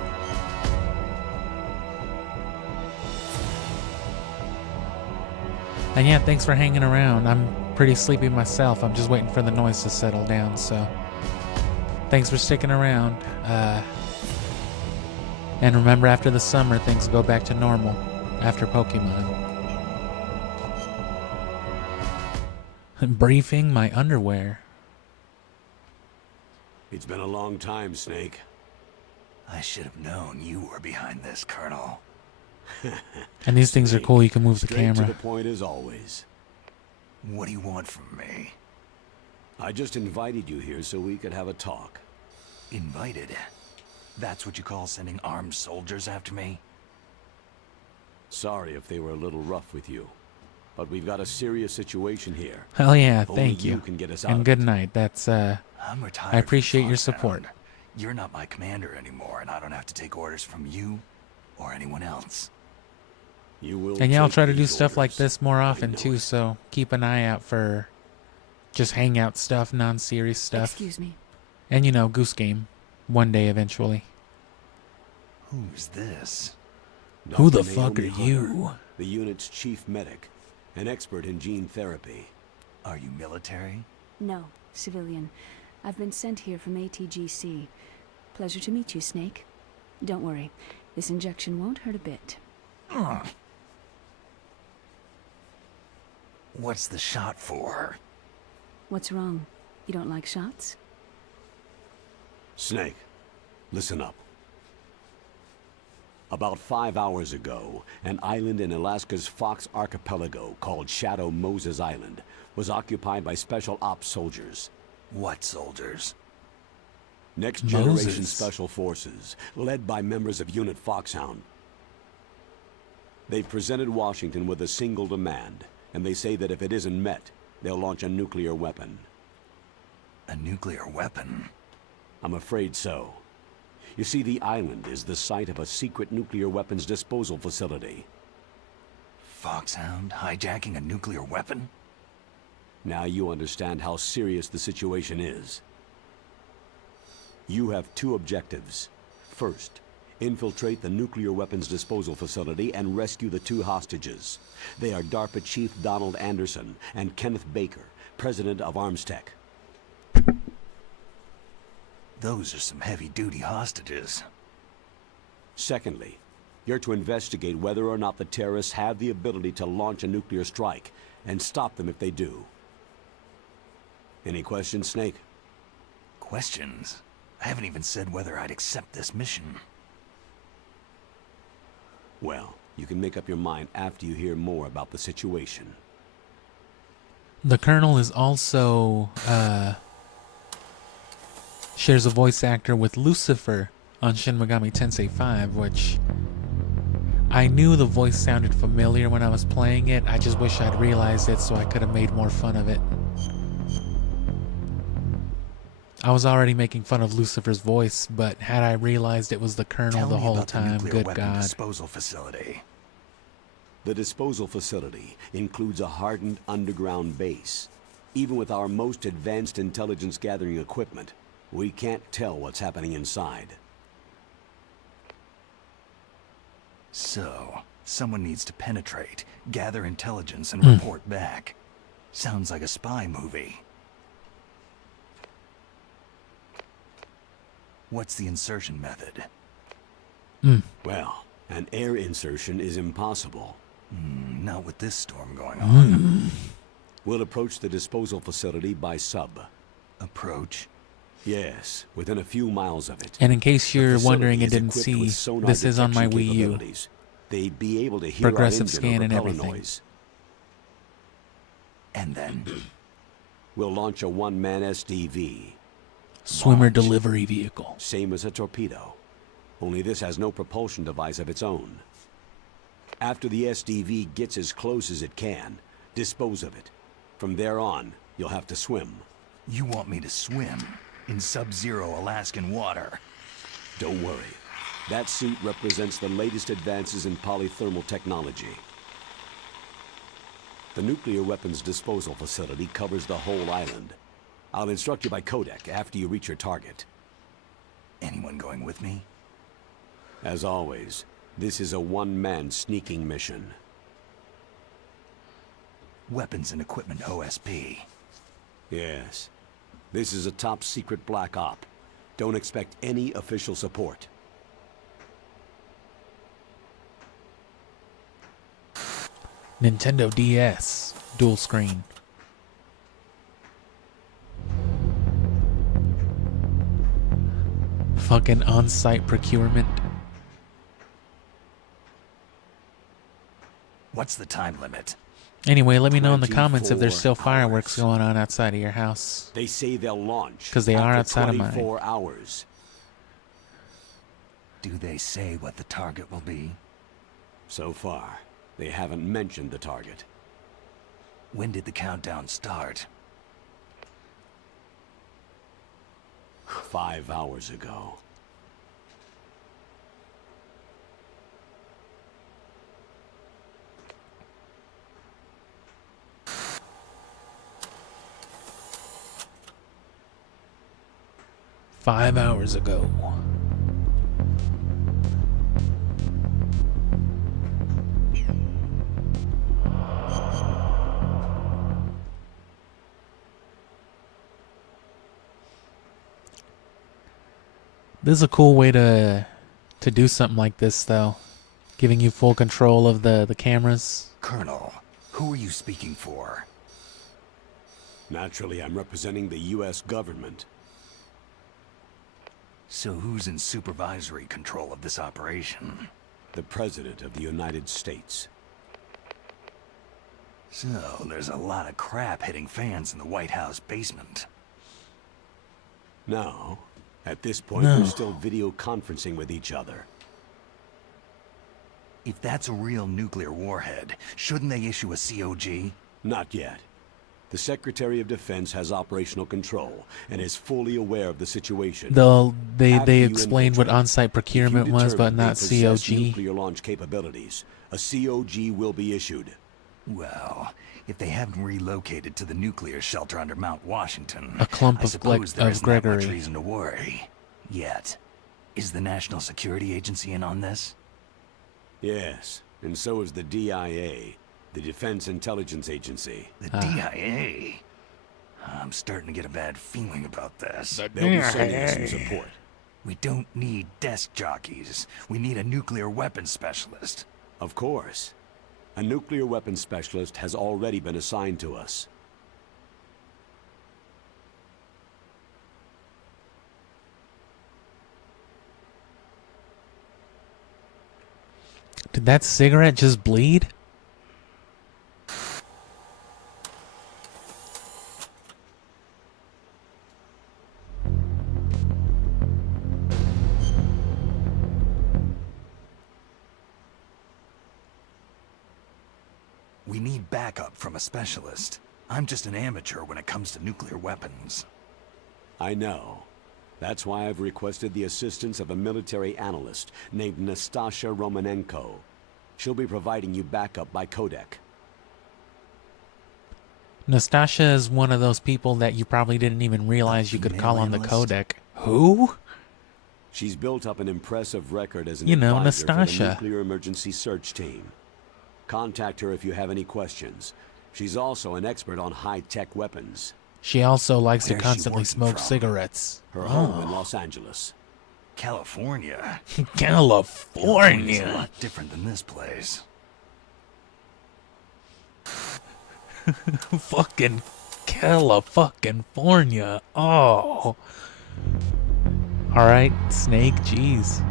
And yeah, thanks for hanging around. I'm pretty sleepy myself. I'm just waiting for the noise to settle down, so thanks for sticking around. And remember, after the summer, things go back to normal after Pokemon. Briefing my underwear. it's been a long time, Snake. I should have known you were behind this, Colonel. And these things are cool. You can move the Straight camera. to the point as always. What do you want from me? I just invited you here so we could have a talk. Invited? That's what you call sending armed soldiers after me? Sorry if they were a little rough with you, but we've got a serious situation here. Hell yeah, Only thank you. can get us out And of good it. night. That's I'm retired. I appreciate from your Foxhound. support. You're not my commander anymore, and I don't have to take orders from you or anyone else. You will. And yeah, I'll take try to do these stuff like orders. this more often too, so keep an eye out for just hangout stuff, non-serious stuff. Excuse me. And you know, Goose Game. One day eventually. Who's this? Who the Dr. fuck are Naomi you? Hunter, the unit's chief medic, an expert in gene therapy. Are you military? No, civilian. I've been sent here from ATGC. Pleasure to meet you, Snake. Don't worry. This injection won't hurt a bit. What's the shot for? What's wrong? You don't like shots? Snake, listen up. About 5 hours ago, an island in Alaska's Fox Archipelago called Shadow Moses Island was occupied by Special Ops soldiers. What soldiers? Next Generation Moses. Special Forces, led by members of Unit Foxhound. They've presented Washington with a single demand, and they say that if it isn't met, they'll launch a nuclear weapon. A nuclear weapon? I'm afraid so. You see, the island is the site of a secret nuclear weapons disposal facility. Foxhound hijacking a nuclear weapon? Now you understand how serious the situation is. You have two objectives. First, infiltrate the nuclear weapons disposal facility and rescue the two hostages. They are DARPA Chief Donald Anderson and Kenneth Baker, President of Armstech. Those are some heavy-duty hostages. Secondly, you're to investigate whether or not the terrorists have the ability to launch a nuclear strike and stop them if they do. Any questions, Snake? Questions? I haven't even said whether I'd accept this mission. Well, you can make up your mind after you hear more about the situation. The Colonel is also shares a voice actor with Lucifer on Shin Megami Tensei 5, which I knew the voice sounded familiar when I was playing it. I just wish I'd realized it so I could have made more fun of it. I was already making fun of Lucifer's voice, but had I realized it was the Colonel Tell the me whole about the time, nuclear good weapon God. disposal facility. The disposal facility includes a hardened underground base. Even with our most advanced intelligence gathering equipment, we can't tell what's happening inside. So, someone needs to penetrate, gather intelligence, and Hmm. report back. Sounds like a spy movie. What's the insertion method? Well, an air insertion is impossible. Not with this storm going on. We'll approach the disposal facility by sub. Approach? Yes, within a few miles of it. And in case The you're facility wondering and is didn't equipped see, with sonar this is on my detection Wii U. capabilities. They'd be able to hear Progressive our engine scan or and propeller everything. noise. And then? We'll launch a one-man SDV. Swimmer Launch. delivery vehicle. Same as a torpedo. Only this has no propulsion device of its own. After the SDV gets as close as it can, dispose of it. From there on, you'll have to swim. You want me to swim in sub-zero Alaskan water? Don't worry. That suit represents the latest advances in polythermal technology. The nuclear weapons disposal facility covers the whole island. I'll instruct you by codec after you reach your target. Anyone going with me? As always, this is a one-man sneaking mission. Weapons and equipment OSP. Yes. This is a top-secret black op. Don't expect any official support. Nintendo DS. Dual screen. Fucking on-site procurement. What's the time limit? Anyway, let me know in the comments if there's 24 still fireworks going on outside of your house. They say they'll launch. 'Cause they are after outside of mine. 24 hours. Do they say what the target will be? So far, they haven't mentioned the target. When did the countdown start? 5 hours ago. Five hours ago. This is a cool way to do something like this, though. Giving you full control of the cameras. Colonel, who are you speaking for? Naturally, I'm representing the U.S. government. So who's in supervisory control of this operation? The President of the United States. So, there's a lot of crap hitting fans in the White House basement. No. At this point, No. we're still video conferencing with each other. If that's a real nuclear warhead, shouldn't they issue a COG? Not yet. The Secretary of Defense has operational control and is fully aware of the situation. They After you explained what infiltrate, on-site if you procurement was, but determine they not possess COG. nuclear launch capabilities, a COG will be issued. Well, if they haven't relocated to the nuclear shelter under Mount Washington, A clump I of suppose there of isn't that much Gregory. reason to worry. Yet. Is the National Security Agency in on this? Yes, and so is the DIA, the Defense Intelligence Agency. The DIA? I'm starting to get a bad feeling about this. They'll be sending us some support. We don't need desk jockeys. We need a nuclear weapons specialist. Of course. A nuclear weapons specialist has already been assigned to us. Did that cigarette just bleed? We need backup from a specialist. I'm just an amateur when it comes to nuclear weapons. I know. That's why I've requested the assistance of a military analyst named Nastasha Romanenko. She'll be providing you backup by codec. Nastasha is one of those people that you probably didn't even realize you could call on the codec. Who? She's built up an impressive record as an You know, advisor for the Nastasha. nuclear emergency search team. Contact her if you have any questions. She's also an expert on high-tech weapons. She also likes to Where's she constantly working smoke from? cigarettes. Her home Oh. in Los Angeles. California? California. California's a lot different than this place. Fucking California. Oh. Alright, Snake, jeez.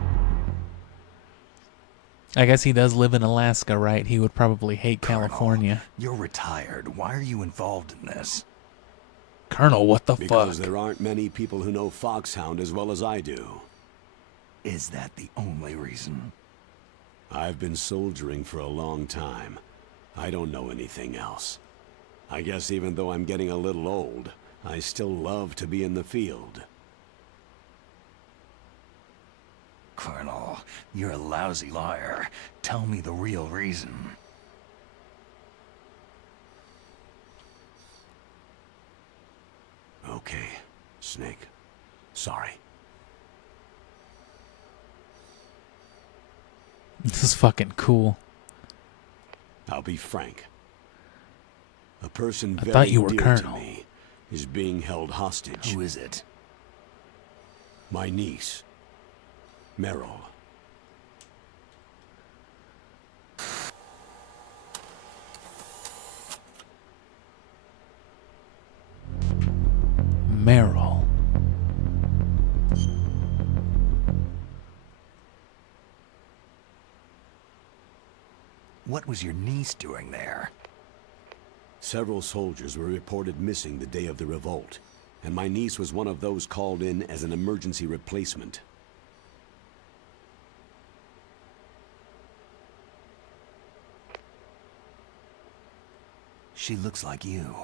I guess he does live in Alaska, right? He would probably hate California. You're retired. Why are you involved in this? Colonel, what the Because fuck? there aren't many people who know Foxhound as well as I do. Is that the only reason? I've been soldiering for a long time. I don't know anything else. I guess even though I'm getting a little old, I still love to be in the field. Colonel, you're a lousy liar. Tell me the real reason. Okay, Snake. Sorry. This is fucking cool. I'll be frank. A person I very thought you were dear Colonel. to me is being held hostage. Who is it? My niece, Meryl. Meryl. What was your niece doing there? Several soldiers were reported missing the day of the revolt, and my niece was one of those called in as an emergency replacement. She looks like you.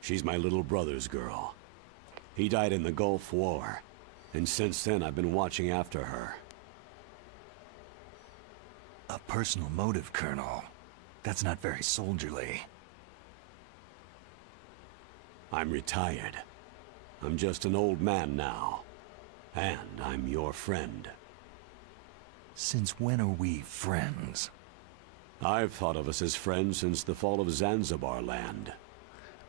She's my little brother's girl. He died in the Gulf War, and since then I've been watching after her. A personal motive, Colonel. That's not very soldierly. I'm retired. I'm just an old man now. And I'm your friend. Since when are we friends? I've thought of us as friends since the fall of Zanzibar land.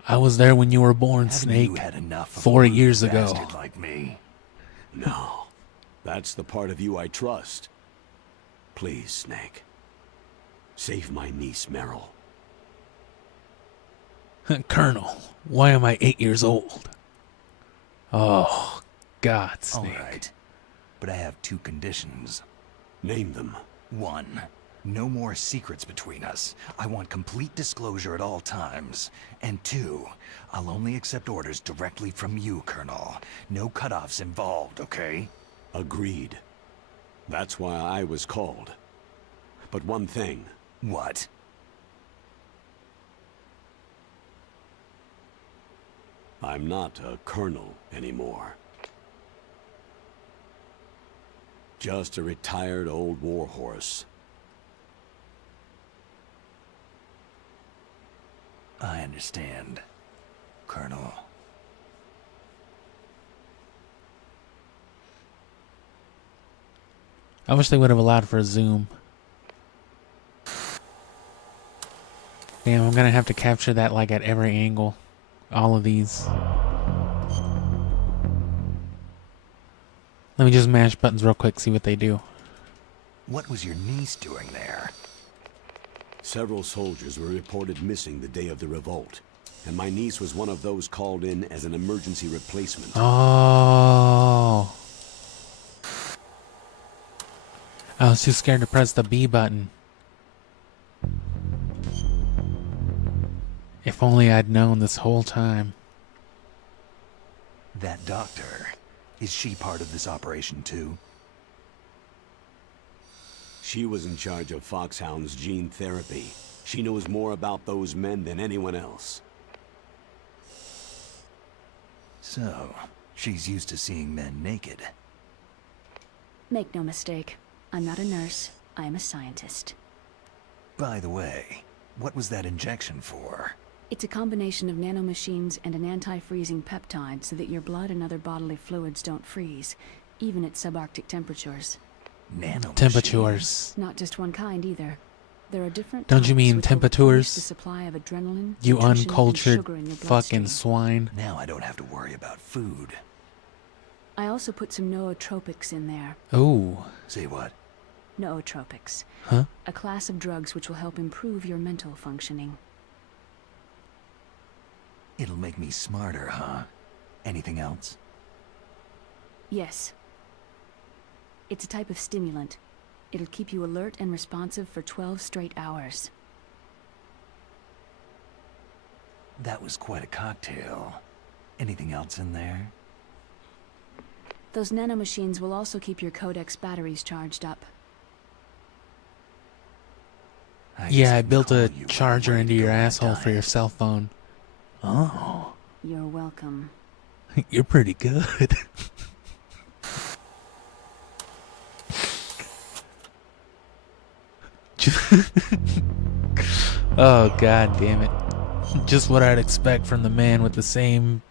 I was there when you were born, Haven't Snake. you had enough of 4 a years ago. bastard like me? No. That's the part of you I trust. Please, Snake. Save my niece, Meryl. Colonel, why am I 8 years old? Oh, God, Snake. All right. But I have two conditions. Name them. 1. No more secrets between us. I want complete disclosure at all times. And 2, I'll only accept orders directly from you, Colonel. No cutoffs involved, okay? Agreed. That's why I was called. But one thing. What? I'm not a colonel anymore. Just a retired old warhorse. I understand, Colonel. I wish they would have allowed for a zoom. Damn, I'm gonna have to capture that like at every angle. All of these. Let me just mash buttons real quick, see what they do. What was your niece doing there? Several soldiers were reported missing the day of the revolt, and my niece was one of those called in as an emergency replacement. Oh. I was too scared to press the B button. If only I'd known this whole time. That doctor. Is she part of this operation too? She was in charge of Foxhound's gene therapy. She knows more about those men than anyone else. So, she's used to seeing men naked. Make no mistake, I'm not a nurse, I am a scientist. By the way, what was that injection for? It's a combination of nanomachines and an anti-freezing peptide so that your blood and other bodily fluids don't freeze, even at subarctic temperatures. Temperatures. Not just one kind either. There are different Don't you types mean which will replenish the temperatures? supply of adrenaline, You nutrition, and uncultured sugar in your fucking bloodstream. swine. Now I don't have to worry about food. I also put some nootropics in there. Oh. Say what? Nootropics. Huh? A class of drugs which will help improve your mental functioning. It'll make me smarter, huh? Anything else? Yes. It's a type of stimulant. It'll keep you alert and responsive for 12 straight hours. That was quite a cocktail. Anything else in there? Those nanomachines will also keep your codex batteries charged up. Yeah, I built a charger into your asshole for your cell phone. Oh. You're welcome. You're pretty good. Oh, god damn it. Just what I'd expect from the man with the same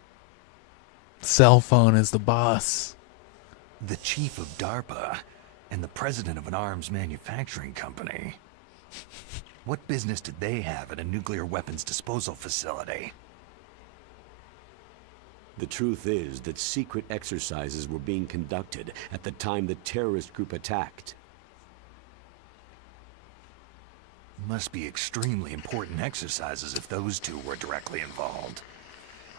cell phone as the boss. The chief of DARPA and the president of an arms manufacturing company. What business did they have at a nuclear weapons disposal facility? The truth is that secret exercises were being conducted at the time the terrorist group attacked. Must be extremely important exercises if those two were directly involved.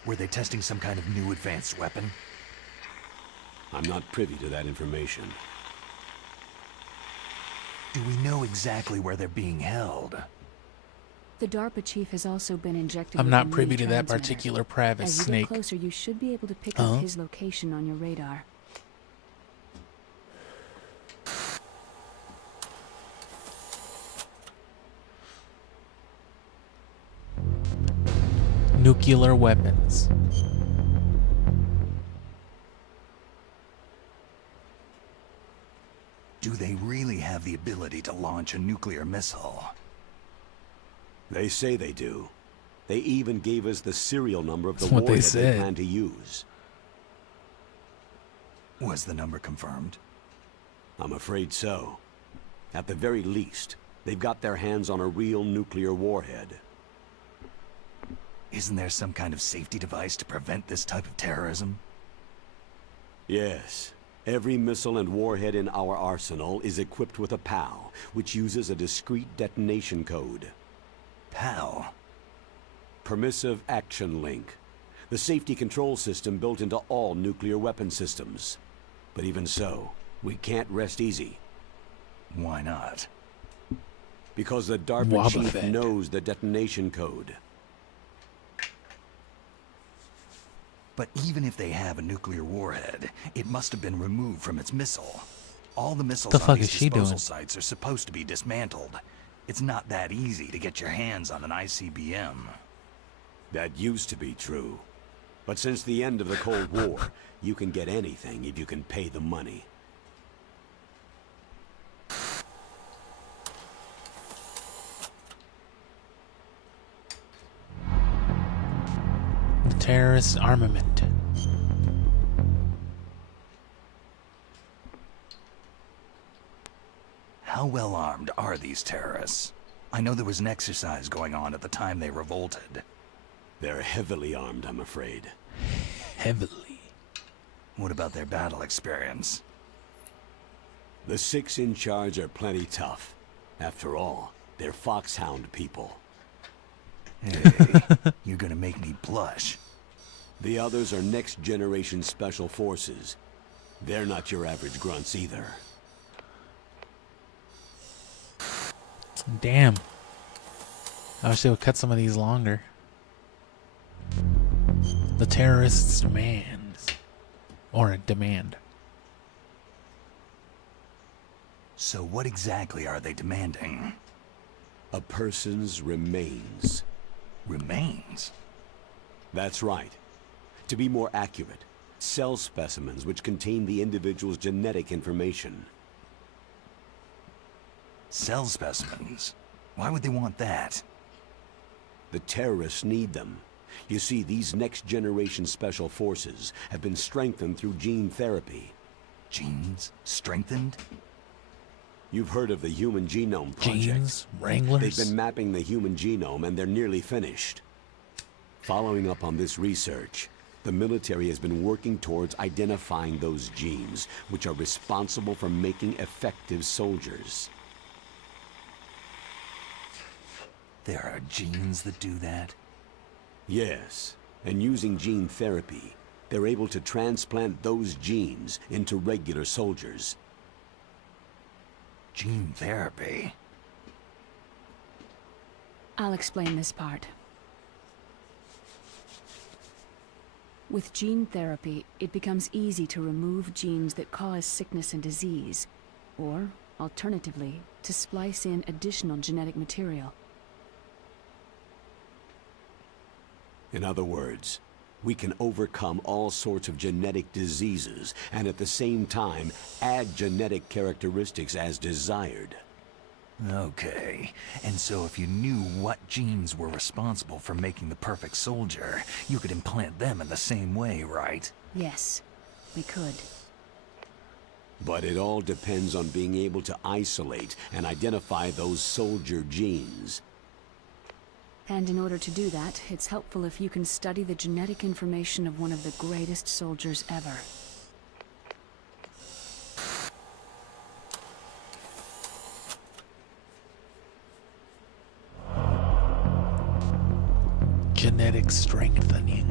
Were they testing some kind of new advanced weapon? I'm not privy to that information. Do we know exactly where they're being held? The DARPA chief has also been injected I'm with not a privy new to that transmitter. particular private As you snake. get closer, you should be able to pick Uh-huh. up his location on your radar. Nuclear weapons. Do they really have the ability to launch a nuclear missile? They say they do. They even gave us the serial number of the That's what they warhead they said. plan to use. Was the number confirmed? I'm afraid so. At the very least, they've got their hands on a real nuclear warhead. Isn't there some kind of safety device to prevent this type of terrorism? Yes. Every missile and warhead in our arsenal is equipped with a PAL, which uses a discrete detonation code. PAL? Permissive Action Link. The safety control system built into all nuclear weapon systems. But even so, we can't rest easy. Why not? Because the DARPA Wobba chief Fett. knows the detonation code. But even if they have a nuclear warhead, it must have been removed from its missile. All the missiles The on fuck these is she disposal doing? sites are supposed to be dismantled. It's not that easy to get your hands on an ICBM. That used to be true. But since the end of the Cold War, you can get anything if you can pay the money. The terrorist armament. How well armed are these terrorists? I know there was an exercise going on at the time they revolted. They're heavily armed, I'm afraid. Heavily. What about their battle experience? The 6 in charge are plenty tough. After all, they're foxhound people. Hey, you're gonna make me blush. The others are next-generation special forces. They're not your average grunts either. Damn. I wish they would cut some of these longer. The terrorists' demands. Or a demand. So what exactly are they demanding? A person's remains. Remains? That's right. To be more accurate, cell specimens which contain the individual's genetic information. Cell specimens? Why would they want that? The terrorists need them. You see, these next-generation special forces have been strengthened through gene therapy. Genes? Strengthened? You've heard of the Human Genome Project. Genes? Wranglers? They've been mapping the human genome, and they're nearly finished. Following up on this research, the military has been working towards identifying those genes, which are responsible for making effective soldiers. There are genes that do that? Yes, and using gene therapy, they're able to transplant those genes into regular soldiers. Gene therapy? I'll explain this part. With gene therapy, it becomes easy to remove genes that cause sickness and disease, or, alternatively, to splice in additional genetic material. In other words, we can overcome all sorts of genetic diseases and at the same time add genetic characteristics as desired. Okay, and so if you knew what genes were responsible for making the perfect soldier, you could implant them in the same way, right? Yes, we could. But it all depends on being able to isolate and identify those soldier genes. And in order to do that, it's helpful if you can study the genetic information of one of the greatest soldiers ever. Genetic strengthening.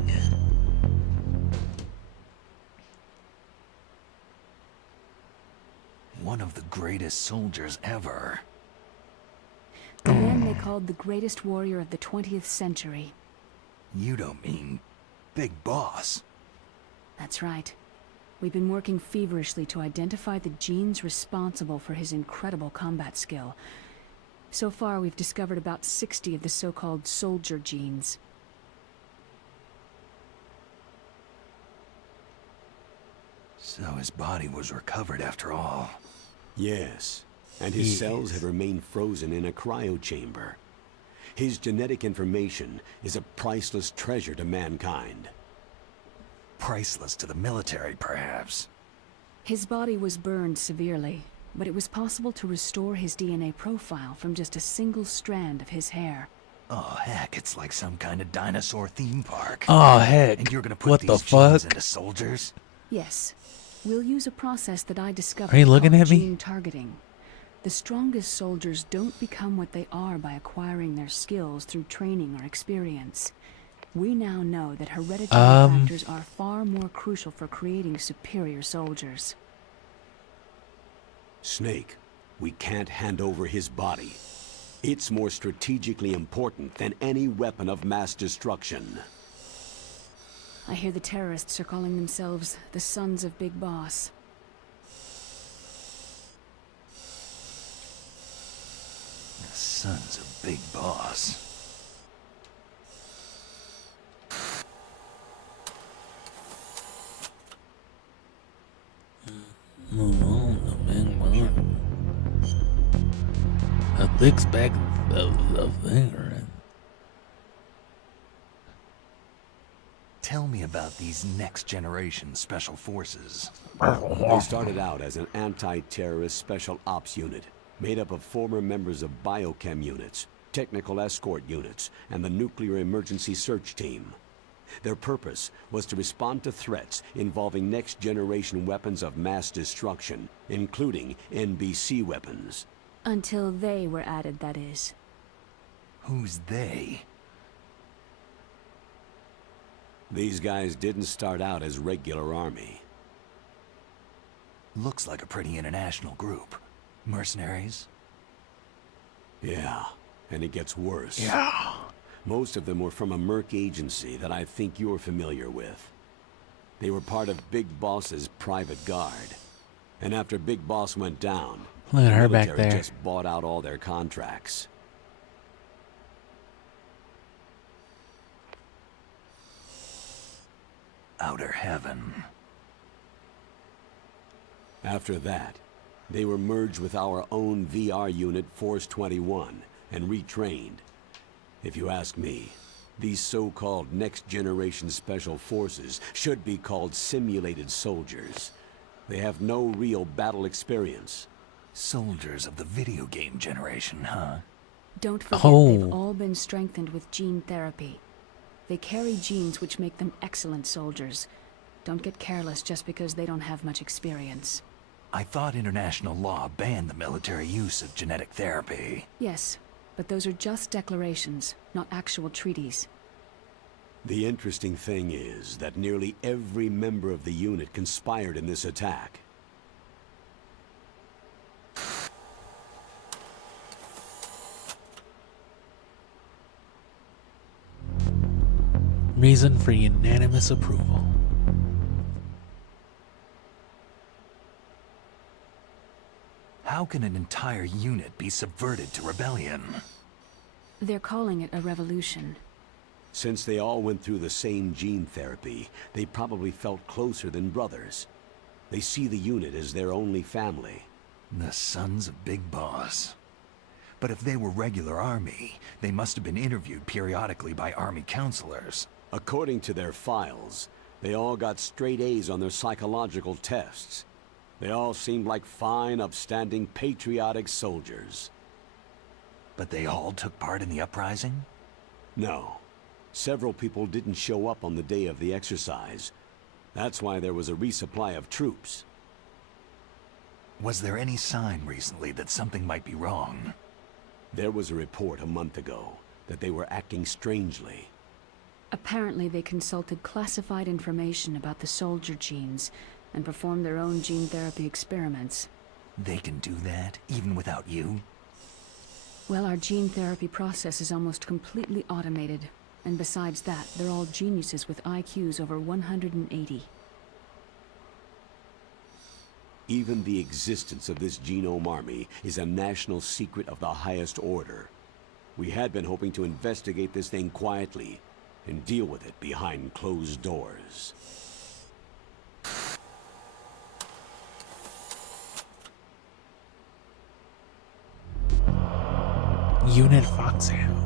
One of the greatest soldiers ever. The man they called the greatest warrior of the 20th century. You don't mean Big Boss? That's right. We've been working feverishly to identify the genes responsible for his incredible combat skill. So far, we've discovered about 60 of the so-called soldier genes. So his body was recovered after all. Yes, and his cells have remained frozen in a cryochamber. His genetic information is a priceless treasure to mankind. Priceless to the military, perhaps. His body was burned severely, but it was possible to restore his DNA profile from just a single strand of his hair. Oh, heck, it's like some kind of dinosaur theme park. Oh, heck. And you're gonna put What these the genes fuck? into soldiers? Yes. We'll use a process that I discovered Are you looking called at me? gene targeting. The strongest soldiers don't become what they are by acquiring their skills through training or experience. We now know that hereditary factors are far more crucial for creating superior soldiers. Snake, we can't hand over his body. It's more strategically important than any weapon of mass destruction. I hear the terrorists are calling themselves the Sons of Big Boss. The Sons of Big Boss. A thick speck of finger. Tell me about these next-generation special forces. They started out as an anti-terrorist special ops unit, made up of former members of biochem units, technical escort units, and the nuclear emergency search team. Their purpose was to respond to threats involving next-generation weapons of mass destruction, including NBC weapons. Until they were added, that is. Who's they? These guys didn't start out as regular army. Looks like a pretty international group. Mercenaries? Yeah, and it gets worse. Yeah. Most of them were from a merc agency that I think you're familiar with. They were part of Big Boss's private guard. And after Big Boss went down, Look at the her back military there. just bought out all their contracts. outer heaven. After that, they were merged with our own VR unit Force 21 and retrained. If you ask me, these so-called next-generation special forces should be called simulated soldiers. They have no real battle experience. Soldiers of the video game generation, huh? Don't forget Oh. they've all been strengthened with gene therapy. They carry genes which make them excellent soldiers. Don't get careless just because they don't have much experience. I thought international law banned the military use of genetic therapy. Yes, but those are just declarations, not actual treaties. The interesting thing is that nearly every member of the unit conspired in this attack. Reason for unanimous approval. How can an entire unit be subverted to rebellion? They're calling it a revolution. Since they all went through the same gene therapy, they probably felt closer than brothers. They see the unit as their only family. The sons of Big Boss. But if they were regular army, they must have been interviewed periodically by army counselors. According to their files, they all got straight A's on their psychological tests. They all seemed like fine, upstanding, patriotic soldiers. But they all took part in the uprising? No. Several people didn't show up on the day of the exercise. That's why there was a resupply of troops. Was there any sign recently that something might be wrong? There was a report a month ago that they were acting strangely. Apparently they consulted classified information about the soldier genes and performed their own gene therapy experiments. They can do that, even without you? Well, our gene therapy process is almost completely automated. And besides that, they're all geniuses with IQs over 180. Even the existence of this genome army is a national secret of the highest order. We had been hoping to investigate this thing quietly and deal with it behind closed doors. Unit Foxhound.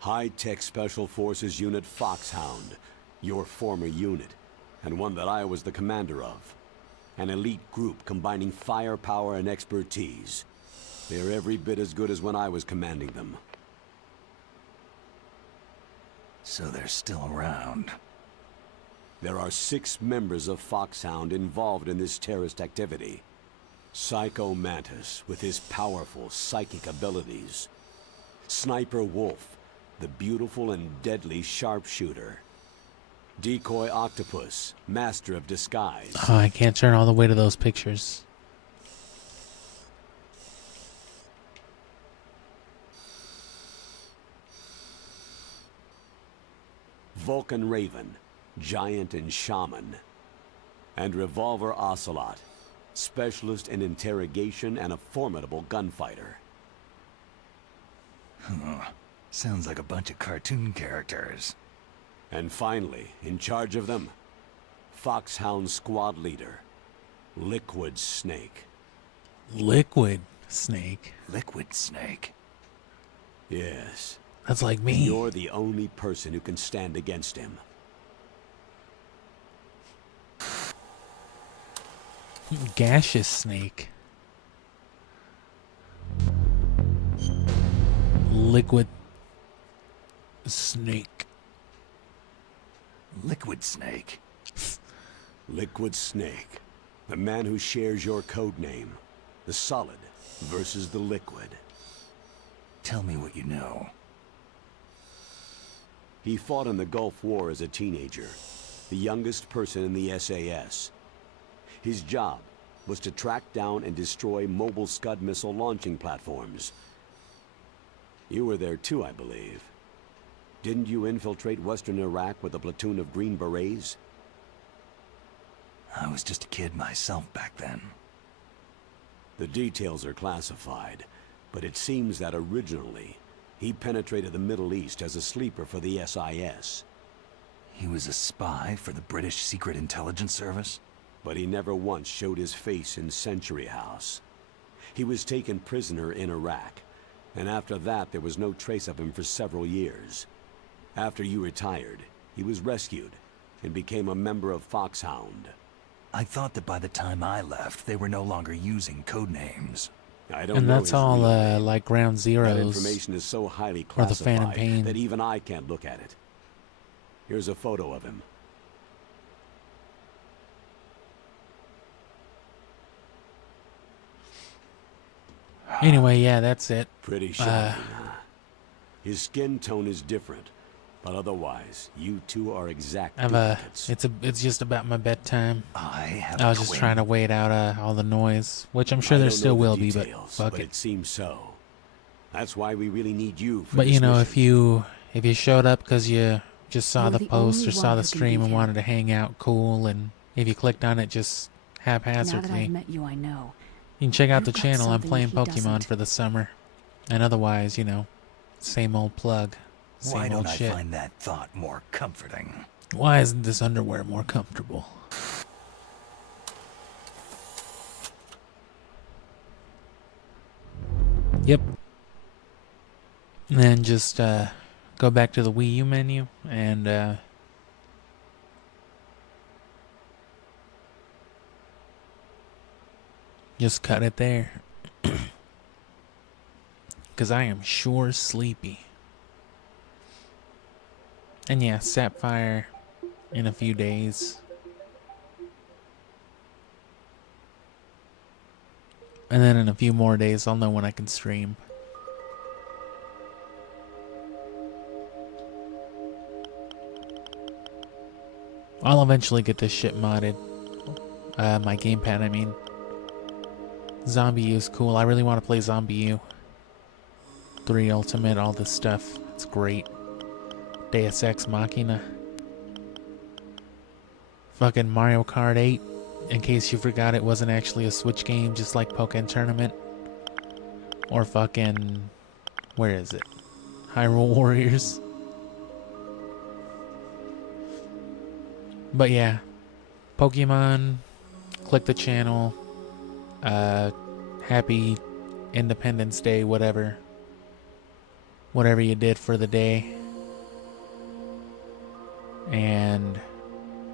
High-Tech Special Forces Unit Foxhound, your former unit, and one that I was the commander of. An elite group combining firepower and expertise. They're every bit as good as when I was commanding them. So they're still around. There are 6 members of Foxhound involved in this terrorist activity. Psycho Mantis, with his powerful psychic abilities. Sniper Wolf, the beautiful and deadly sharpshooter. Decoy Octopus, master of disguise. Oh, I can't turn all the way to those pictures. Vulcan Raven, giant and shaman. And Revolver Ocelot, specialist in interrogation and a formidable gunfighter. Sounds like a bunch of cartoon characters. And finally, in charge of them, Foxhound Squad Leader, Liquid Snake. Liquid Snake? Liquid Snake? Yes. That's like me. You're the only person who can stand against him. Gaseous Snake. Liquid Snake. Liquid Snake? Liquid Snake. The man who shares your code name. The solid versus the liquid. Tell me what you know. He fought in the Gulf War as a teenager, the youngest person in the SAS. His job was to track down and destroy mobile Scud missile launching platforms. You were there too, I believe. Didn't you infiltrate Western Iraq with a platoon of Green Berets? I was just a kid myself back then. The details are classified, but it seems that originally, He penetrated the Middle East as a sleeper for the SIS. He was a spy for the British Secret Intelligence Service? But he never once showed his face in Century House. He was taken prisoner in Iraq, and after that there was no trace of him for several years. After you retired, he was rescued and became a member of Foxhound. I thought that by the time I left, they were no longer using code names. I don't And know that's his all real name. like Ground That Zeroes information is so highly or the Phantom classified Pain. that even I can't look at it. Here's a photo of him. Anyway, yeah, that's it. Pretty shocking, huh? His skin tone is different, but otherwise, you two are exact duplicates. It's just about my bedtime. I was just trying to wait out all the noise, which I'm sure there still will be, but fuck but it. it seems so. That's why we really need you for But this you know, mission. if you showed up because you just saw You're the the post only or saw one the who can stream be and here. wanted to hang out, cool, and if you clicked on it just Now that haphazardly, I've met you, I know. you can check out You've the got channel. I'm something playing that he Pokemon doesn't. for the summer, and otherwise, you know, same old plug, same Why old don't I shit. find that thought more comforting? Why isn't this underwear more comfortable? Yep. And then just go back to the Wii U menu and just cut it there. Because I am sure sleepy. And yeah, Sapphire in a few days. And then in a few more days, I'll know when I can stream. I'll eventually get this shit modded. My gamepad, I mean. Zombie U is cool. I really want to play Zombie U. 3 Ultimate, all this stuff. It's great. Deus Ex Machina. Fucking Mario Kart 8. In case you forgot, it wasn't actually a Switch game, just like Pokken Tournament. Or fucking... where is it? Hyrule Warriors. But yeah. Pokemon. Click the channel. Happy Independence Day, whatever. Whatever you did for the day. And